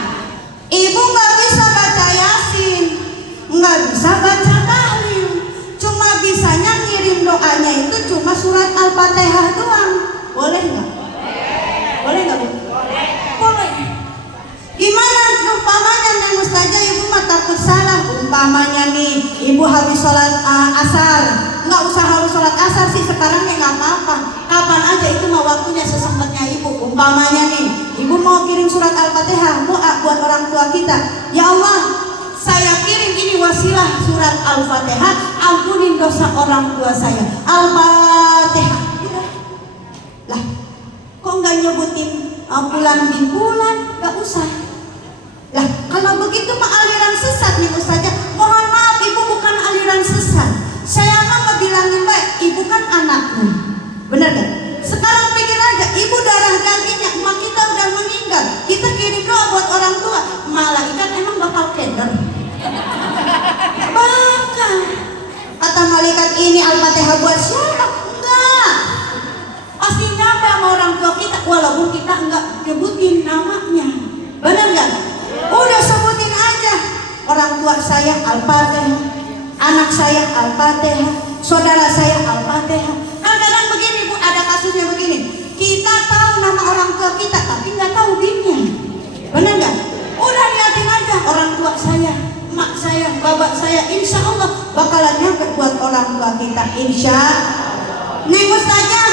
ibu nggak bisa baca Yasin, nggak bisa baca tahlil, cuma bisanya ngirim doanya itu cuma surat Al-Fatihah doang. Boleh nggak? Boleh nggak bu? Boleh. Gimana umpamanya Neng Ustazah, ibu mah takut salah. Umpamanya nih ibu habis sholat asar, nggak usah harus sholat asar sih sekarang ya nggak apa-apa, kapan aja itu mah waktunya sesempatnya ibu. Umpamanya nih ibu mau kirim surat Al-Fatihah doa buat orang tua kita, ya Allah saya kirim ini wasilah surat Al-Fatihah, ampunin dosa orang tua saya. Al-Fatihah. Lah, kok nggak nyebutin bulan bin bulan? Nggak usah. Lah, kalau begitu mah aliran sesat nih Ustazah. Mohon maaf, ibu bukan aliran sesat. Saya mah bilangin baik, ibu kan anakmu. Bener gak? Sekarang pikir aja, ibu darah dagingnya, emak kita udah meninggal. Kita kirim doa buat orang tua, malaikat emang bakal keder? Bakal. Kata malaikat ini Al-Fatihah buat siapa? Enggak. Pasti nyampe sama orang tua kita, walaupun kita enggak nyebutin namanya. Bener gak? Udah sebutin aja. Orang tua saya Al-Fatihah, anak saya Al-Fatihah, saudara saya Al-Fatihah. Kadang-kadang begini Bu, ada kasusnya begini. Kita tahu nama orang tua kita, tapi nggak tahu BIN-nya. Bener nggak? Udah niatin aja orang tua saya, mak saya, bapak saya, insya Allah bakalan nyampe buat orang tua kita. Insya Neng Ustazah,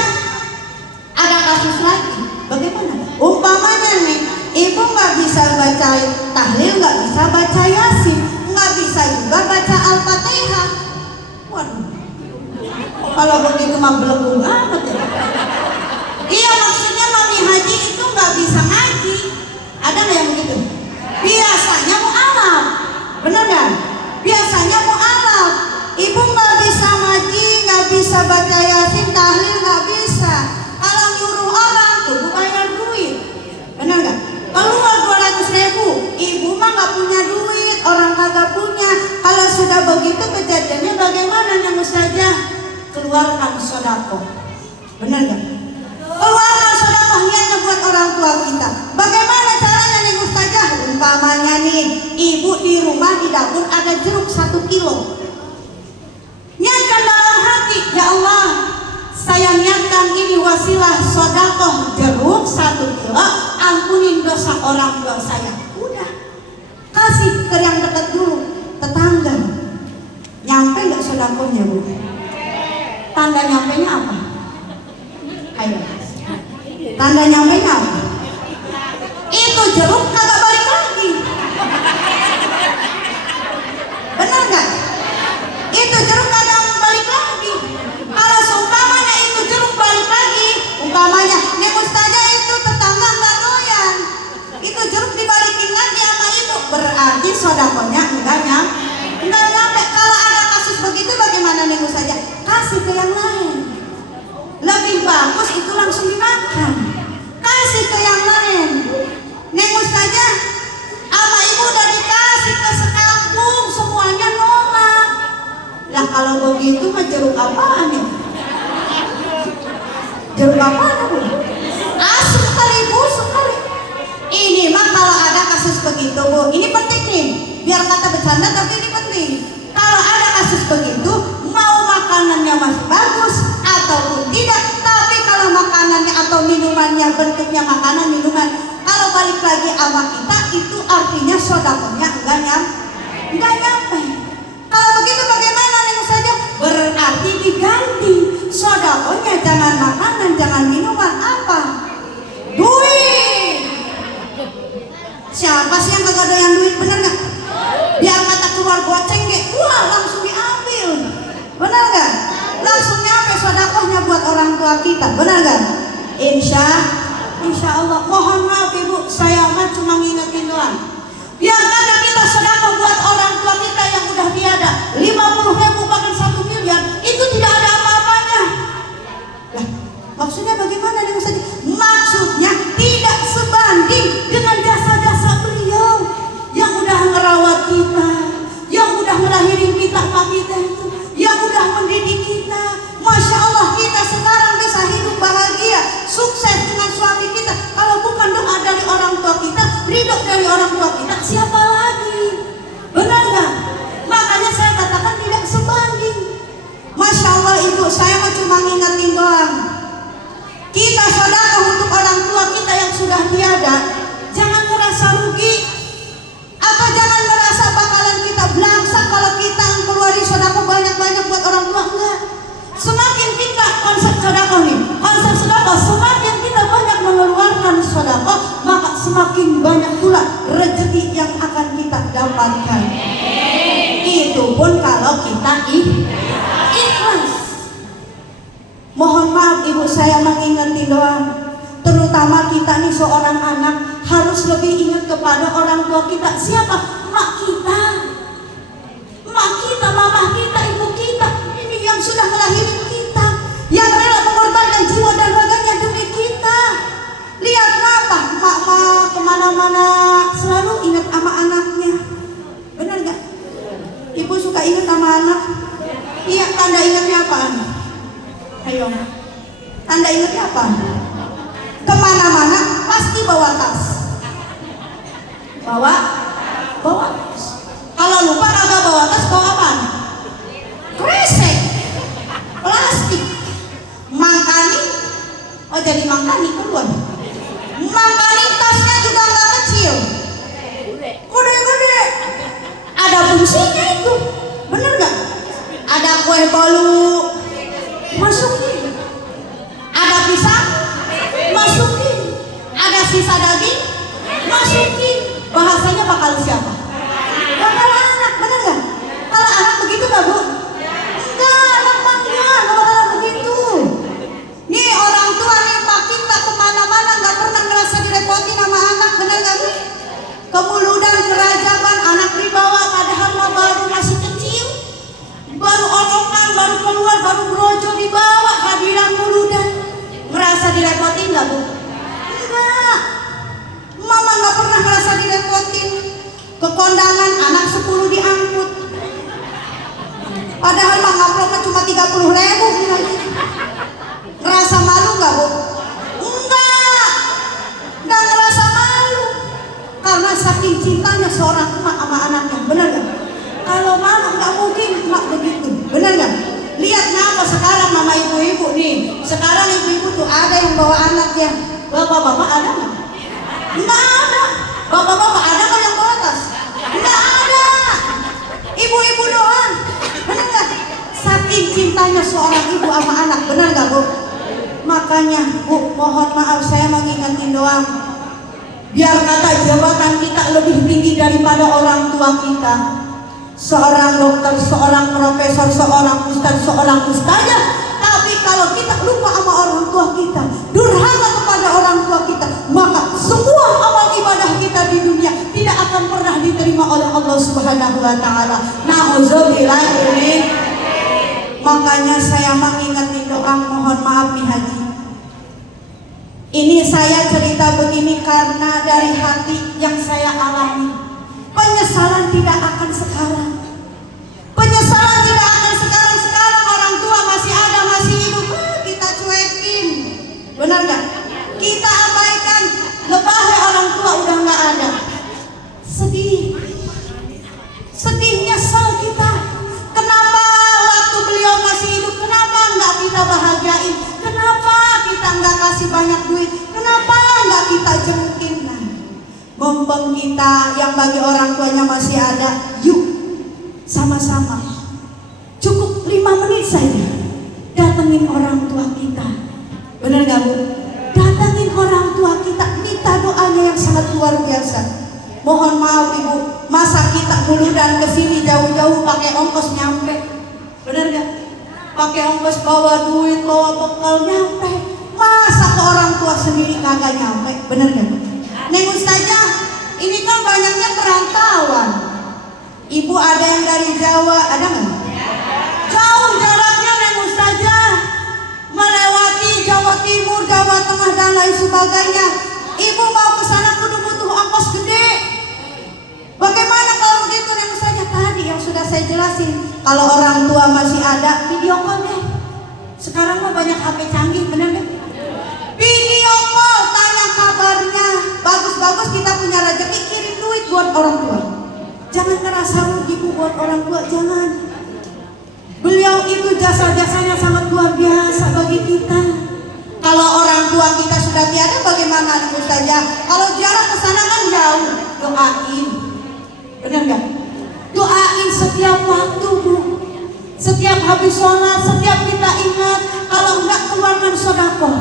ada kasus lagi. Bagaimana? Umpamanya nih, ibu nggak bisa baca tahlil, nggak bisa baca yasin, nggak bisa juga baca Al-Fatihah. Waduh, kalau begitu mah belum amat ya. Iya, maksudnya mami haji itu nggak bisa ngaji. Ada nggak yang begitu? Biasanya mu'alaf, bener nggak? Biasanya mu'alaf. Ibu nggak bisa ngaji, nggak bisa baca yasin, tahlil nggak bisa. Kalau nyuruh orang tuh bayar duit, bener nggak? Keluar 200.000, ibu mah nggak punya duit, orang kagak punya. Kalau sudah begitu kejadiannya bagaimana Neng Ustazah? Keluarkan sodako, bener gak? Keluarkan sodako niatnya buat orang tua kita. Bagaimana caranya nih Ustazah? Umpamanya nih, ibu di rumah di dapur ada jeruk 1 kilo. Niatkan dalam hati, ya Allah, saya niatkan ini wasilah sodako jeruk 1 kilo, ampunin dosa orang tua saya. Udah, kasih ke yang dekat dulu, tetangga. Nyampe gak sodakonya Bu? Tanda nyampenya apa? Ayo. Tanda nyampenya apa? Itu jeruk kagak balik lagi. Benar nggak? Itu jeruk kagak balik lagi. Kalau seumpamanya itu jeruk balik lagi, umpamanya nih Ustazah itu tetangga nggak doyan, itu jeruk dibalikin lagi sama ibu, berarti sodakonya enggak nyampe. Kalau ada kasus begitu bagaimana nih Ustazah? Kasih ke yang lain. Lebih bagus itu langsung dimakan. Kasih ke yang lain. Neng Ustazah, sama ibu udah dikasih ke sekampung, semuanya nolak. Lah kalau begitu mah jeruk apaan ya? Jeruk apaan Bu? Asuk kali Bu, sekali. Ini mah kalau ada kasus begitu Bu, ini penting nih. Biar kata bercanda tapi ini penting. Kalau ada kasus begitu, mau makanannya masih bagus ataupun tidak, tapi kalau makanannya atau minumannya bentuknya makanan minuman, kalau balik lagi sama kita itu artinya sodakonya enggak nyampe. Kalau begitu bagaimana nih Ustazah? Berarti diganti sodakonya, jangan makanan, jangan minuman, apa? Duit. Siapa sih yang kagak doyan duit, bener gak? Biar kata keluar goceng deh, wah langsung diambil, benar gak? Langsung nyampe sodakohnya buat orang tua kita, benar gak? Insya Allah. Mohon maaf Ibu, saya mah cuma ngingetin doang. Biar kata kita sodakoh buat orang tua kita yang udah tiada, 50.000 bahkan 1 miliar, itu tidak ada apa-apanya. Lah, maksudnya bagaimana nih Ustaz? Maksudnya tidak sebanding dengan jasa-jasa beliau yang udah ngerawat kita, yang udah ngelahirin kita, emak kita itu, yang udah mendidik kita. Masya Allah, kita sekarang bisa hidup bahagia, sukses dengan suami kita. Kalau bukan doa dari orang tua kita, ridho dari orang tua kita, siapa lagi? Benar gak? Makanya saya katakan tidak sebanding. Masya Allah Ibu, saya mau cuma ngingetin doang. Kita sedekah untuk orang tua kita yang sudah tiada. Jangan merasa rugi, atau jangan merasa bakalan kita belangsak kalau kita keluarin sedekah banyak-banyak buat orang tua. Enggak. Semakin kita konsep sedekah nih, konsep sedekah, semakin kita banyak mengeluarkan sedekah, maka semakin banyak pula rezeki yang akan kita dapatkan. kalau kita ikhlas. Mohon maaf ibu, saya mengingetin doang. Terutama kita nih seorang anak harus lebih ingat kepada orang tua kita. Siapa? Mak kita, mama kita, ibu kita. Ini yang sudah melahirin kita, yang rela mengorbankan jiwa dan raganya demi kita. Lihat apa? Mak kemana-mana selalu ingat sama anaknya. Benar gak? Ibu suka ingat sama anak? Iya, tanda ingatnya apa? Ayo, tanda ingatnya apa? Kemana-mana pasti bawa tas. Bawa tas. Kalau lupa kagak bawa tas, bawa apa? Kresek, plastik. Mangkani, oh jadi mangkani keluar. Mangkani tasnya juga nggak kecil, gede-gede. Ada fungsinya itu, bener nggak? Ada kue bolu, masukin. Ada pisang, masukin. Ada sisa daging, masukin. Bahasanya bakal siapa? Bakal anak, bener nggak? Kalau anak begitu nggak bu? Enggak, anak enggak bakal begitu. Nih orang tua nih Pak kita kemana-mana nggak pernah ngerasa direpotin sama anak, bener nggak bu? Kemuludan kerajaan anak dibawa padahal baru masih kecil, baru omongan, baru keluar, baru brojo dibawa hadiran muludan. Merasa direpotin nggak bu? Enggak. Mama nggak pernah merasa direpotin. Ke kondangan anak 10 diangkut. Padahal mah ngamplopnya cuma 30.000. Ngerasa malu nggak bu? Nggak ngerasa malu. Karena saking cintanya seorang emak sama anaknya, bener nggak? Kalau mama nggak mungkin emak begitu, bener nggak? Lihat apa sekarang mama ibu-ibu nih. Sekarang ibu-ibu tuh ada yang bawa anaknya. Bapak-bapak ada nggak? Nggak ada. Bapak-bapak ada nggak yang bawa tas? Nggak ada. Ibu-ibu doang. Bener nggak? Saking cintanya seorang ibu sama anak, bener nggak bu? Makanya bu, mohon maaf saya mengingetin doang. Biar kata jabatan kita lebih tinggi daripada orang tua kita. Seorang dokter, seorang profesor, seorang ustaz, seorang ustazah. Tapi kalau kita lupa sama orang tua kita, durhaka kepada orang tua kita, maka semua amal ibadah kita di dunia tidak akan pernah diterima oleh Allah Subhanahu wa taala. Nauzubillah. Makanya saya mengingatkan doa, mohon maaf nih Haji. Ini saya cerita begini karena dari hati yang saya alami. Penyesalan tidak akan sekarang. Penyesalan tidak akan sekarang. Sekarang orang tua masih ada, masih hidup, kita cuekin. Benar gak? Kita abaikan. Lebahnya orang tua udah gak ada. Sedih. Sedih, nyesel kita. Kenapa waktu beliau masih hidup, kenapa gak kita bahagiain? Kenapa kita gak kasih banyak duit? Kenapa gak kita jengukin? Nah, mumpung kita yang bagi orang tuanya masih ada, yuk sama-sama cukup 5 menit saja datengin orang tua kita. Benar gak bu? Datengin orang tua kita, minta doanya yang sangat luar biasa. Mohon maaf ibu, masa kita dulu dan kesini jauh-jauh pakai ongkos nyampe? Benar gak? Pakai ongkos bawa duit, bawa bekal nyampe. Masa ke orang tua sendiri kagak nyampe? Benar gak? Neng Ustazah, ini kan banyaknya perantauan. Ibu ada yang dari Jawa, ada nggak? Jauh jaraknya Neng Ustazah, melewati Jawa Timur, Jawa Tengah dan lain sebagainya. Ibu mau ke sana kudu butuh ongkos gede. Bagaimana kalau begitu Neng Ustazah? Tadi yang sudah saya jelasin, kalau orang tua masih ada, video call deh. Sekarang mah banyak HP canggih, bener nggak? Video call, tanya kabarnya. Bagus-bagus kita punya rezeki, kirim duit buat orang tua. Jangan ngerasa rugi buat orang tua, jangan. Beliau itu jasa-jasanya sangat luar biasa bagi kita. Kalau orang tua kita sudah tiada, bagaimana itu saja? Kalau jarak ke sana kan jauh, doain. Benar nggak? Doain setiap waktu bu. Setiap habis sholat, setiap kita ingat. Kalau enggak, keluarkan sedekah.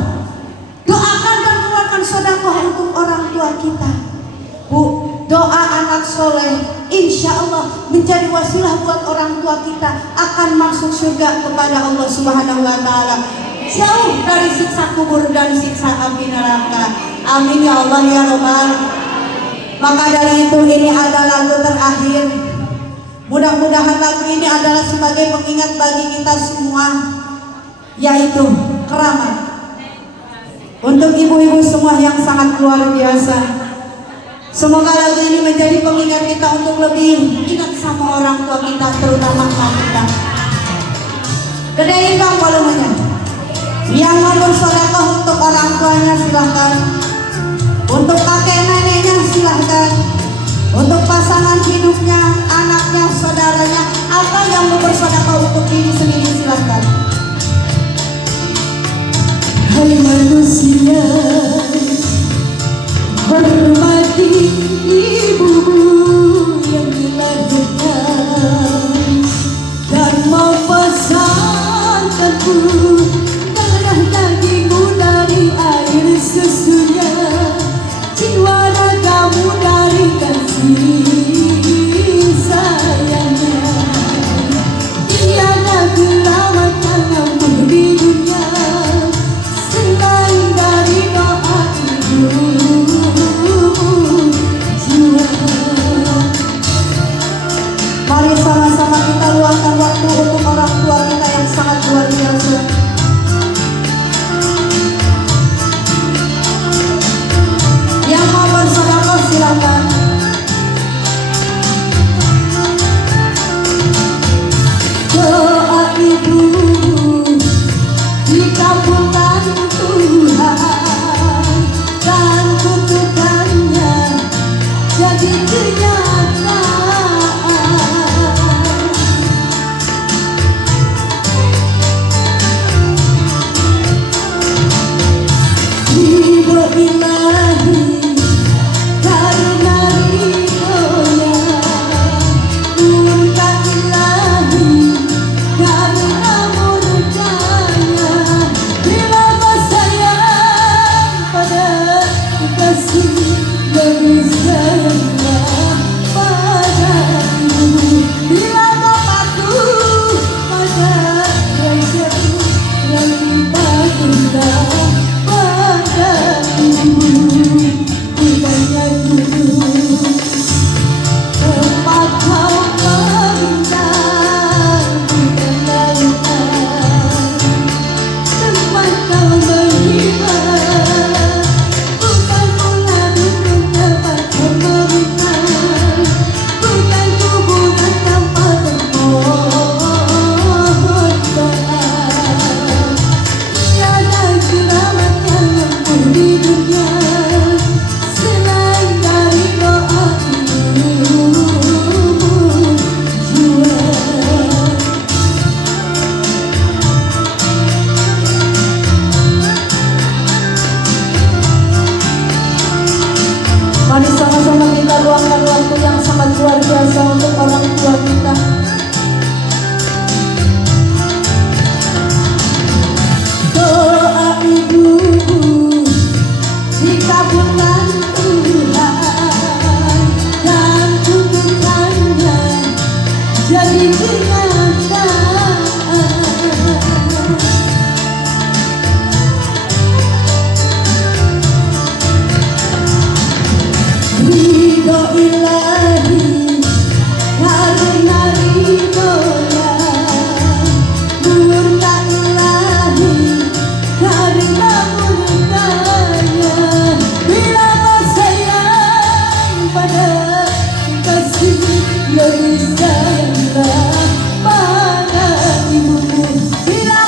Doakan dan keluarkan sedekah untuk orang tua kita. Bu, doa anak soleh, insya Allah menjadi wasilah buat orang tua kita akan masuk surga kepada Allah Subhanahu wa Ta'ala, jauh dari siksa kubur dan siksa api neraka. Amin ya Allah ya Rabbal. Maka dari itu, ini adalah lagu terakhir. Mudah-mudahan lagu ini adalah sebagai pengingat bagi kita semua, yaitu keramat untuk ibu-ibu semua yang sangat luar biasa. Semoga lagu ini menjadi pengingat kita untuk lebih ingat sama orang tua kita, terutama kita. Gedein dong volumenya. Yang mau bersedekah untuk orang tuanya silahkan, untuk kakek neneknya silahkan, untuk pasangan hidupnya, anaknya, saudaranya, atau yang mau bersedekah untuk diri sendiri silahkan. Hai manusia, hormati ibumu yang dilahirkan, dan mau pesankanku, darah dagingmu dari air susunya, jiwa ragamu dari kasih sayangnya. Tiada keramat yang ampuh di dunia selain dari doa ibu. Mari sama-sama kita luangkan waktu untuk orang tua kita yang sangat luar biasa. Yang mau bersedekah silakan. Doa ibu dikabulkan Tuhan, dan kutukannya jadi kenyataan. Ridho ilahi karena ridhonya, murka ilahi karena murkanya. Bila sayang pada kekasih, lebih sayanglah pada ibu. Bila patuh pada raja, lebih patuhlah pada ibu. Bukannya dulu tempat kau meminta, bukan lautan tempat kau menghina, bukan pula dukun tempat kau meminta, bukan kuburan tempat termohon doa. Tiada keramat yang ampuh di dunia selain dari doa ibumu jua. Mari sama-sama kita luangkan waktu yang sangat luar biasa untuk orang tua kita. Doa ibu dikabulkan Tuhan, dan kutukannya jadi kenyataan. Ridho ilahi karena ridhonya, murka ilahi karena murkanya. Bila sayang pada kasih, lebih sayanglah pada ibumu. Bila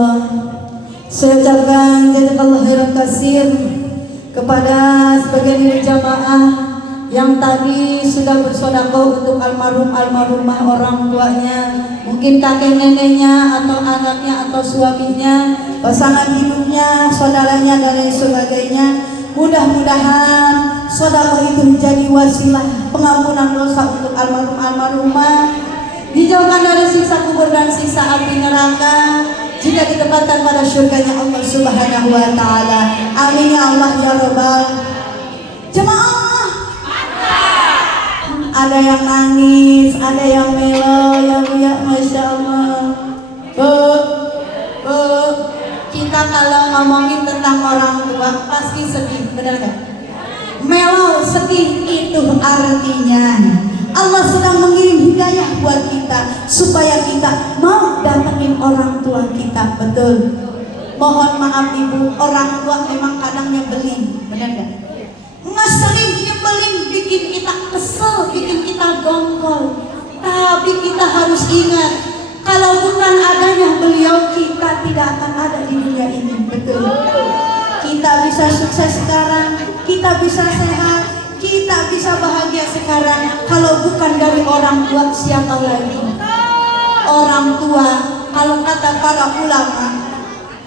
Allah. Saya ucapkan jazakallahu khairan katsir kepada sebagian dari jamaah yang tadi sudah bersedekah untuk almarhumah orang tuanya, mungkin kakek neneknya atau anaknya atau suaminya, pasangan hidupnya, saudaranya dan lain sebagainya. Mudah-mudahan sedekah itu menjadi wasilah pengampunan dosa untuk almarhumah, dijauhkan dari siksa kubur dan siksa api neraka, jika ditempatkan pada surganya Allah Subhanahu wa taala. Amin ya Allah ya Rabbal. Jemaah, ada yang nangis, ada yang melo, ya Masya Allah. Kita kalau ngomongin tentang orang tua pasti sedih, benar gak? Melo, sedih itu artinya Allah sedang mengirim hidayah buat kita supaya kita mau datengin orang tua kita. Betul. Mohon maaf ibu, orang tua memang kadang nyebelin, benar gak? Ngeselin, nyebelin, bikin kita kesel, bikin kita dongkol. Tapi kita harus ingat, kalau bukan adanya beliau, kita tidak akan ada di dunia ini. Betul. Kita bisa sukses sekarang, kita bisa sehat, kita bisa bahagia sekarang. Kalau bukan dari orang tua, siapa lagi? Orang tua, kalau kata para ulama,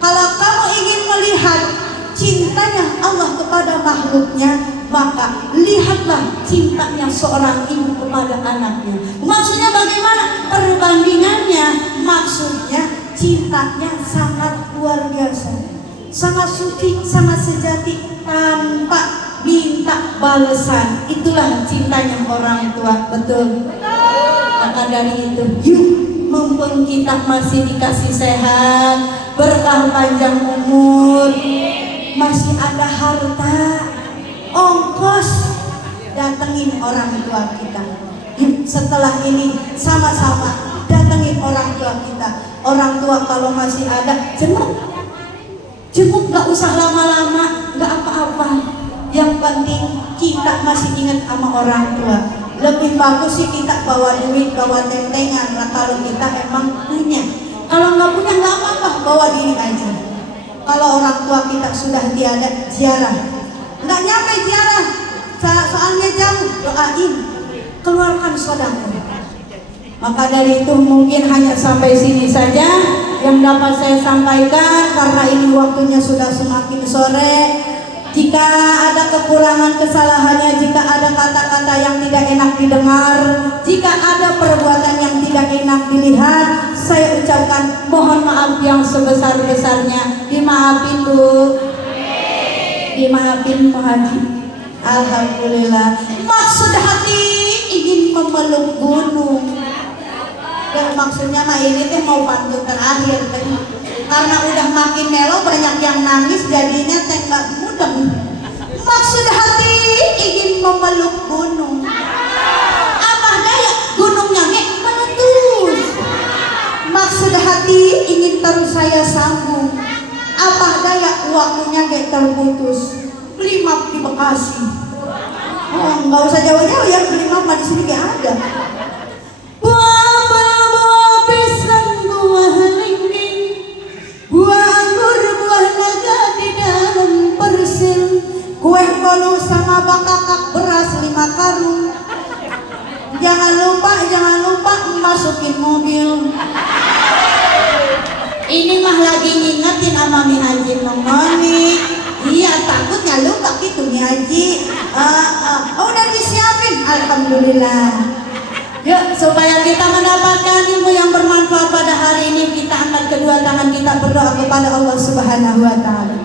kalau kamu ingin melihat cintanya Allah kepada makhluknya, maka lihatlah cintanya seorang ibu kepada anaknya. Maksudnya bagaimana? Perbandingannya, maksudnya cintanya sangat luar biasa, sangat suci, sangat sejati, tanpa minta balasan. Itulah cintanya orang tua. Betul. Maka dari itu, yuk, mumpung kita masih dikasih sehat, berkah panjang umur, masih ada harta, ongkos, datengin orang tua kita. Yuk, setelah ini sama-sama datengin orang tua kita. Orang tua kalau masih ada, jenguk, gak usah lama-lama, gak apa-apa. Yang penting kita masih ingat sama orang tua. Lebih bagus sih kita bawa duit, bawa tentengan lah kalau kita emang punya. Kalau nggak punya nggak apa-apa, bawa diri aja. Kalau orang tua kita sudah tiada, ziarah. Nggak nyampe ziarah, soalnya jauh, doain, keluarkan sedekah. Maka dari itu mungkin hanya sampai sini saja yang dapat saya sampaikan, karena ini waktunya sudah semakin sore. Jika ada kekurangan, kesalahannya, jika ada kata-kata yang tidak enak didengar, jika ada perbuatan yang tidak enak dilihat, saya ucapkan mohon maaf yang sebesar-besarnya. Dimaafin Bu, dimaafin Pak Haji. Alhamdulillah. Maksud hati ingin memeluk gunung. Dan maksudnya mah ini teh mau pantun terakhir teh. Karena udah makin melo, banyak yang nangis, jadinya teh nggak mudah. Maksud hati ingin memeluk gunung, apa daya gunungnya meletus. Maksud hati ingin terus saya sambung, apa daya waktunya terputus. Beli map di Bekasi. Oh, nggak usah jauh-jauh ya, beli map di sini kayak ada. Buah pisang, buah lingging, buah anggur, buah naga di dalam persil, kue bolu sama bakakak beras 5 karung. Jangan lupa masukin mobil. Ini mah lagi ngingetin sama Mi Haji Nomoni. Iya, takutnya lupa gitu Mi Haji. Udah disiapin, alhamdulillah. Yuk, supaya kita mendapatkan ilmu yang bermanfaat pada hari ini, kita angkat kedua tangan kita berdoa kepada Allah Subhanahu wa taala.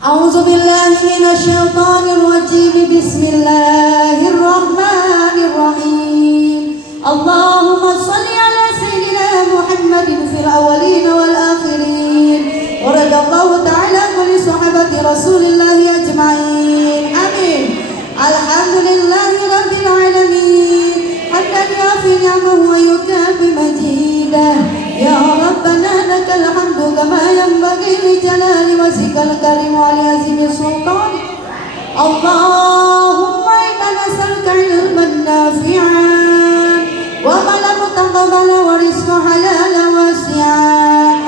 A'udzubillahi minasyaitonir rajim. Bismillahirrahmanirrahim. Allahumma shalli ala sayyidina Muhammadin fil awwalin wal akhirin. Wa radallahu ta'ala kulli sahabati Rasulillah ajma'in. Amin. Alhamdulillahi rabbil alamin. Hamdan yafi ni'amahu wa yukafi majidah. Ya Rabbana lakal hamdu kama yanbaghi li jalali wajhikal karim wa li azimi sultanik. Allahumma inna nas'aluka ilman nafi'an wa amalan mutaqabbalan wa rizqan halalan wasi'an.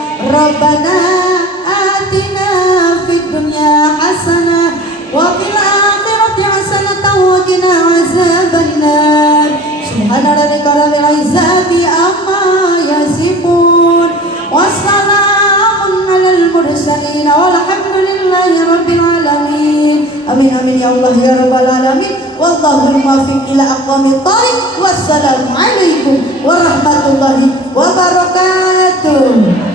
Amin amin ya Allah ya rabbal alamin. Wallahul muwaffiq ila aqwamit thoriq. Wassalamualaikum warahmatullahi wabarakatuh.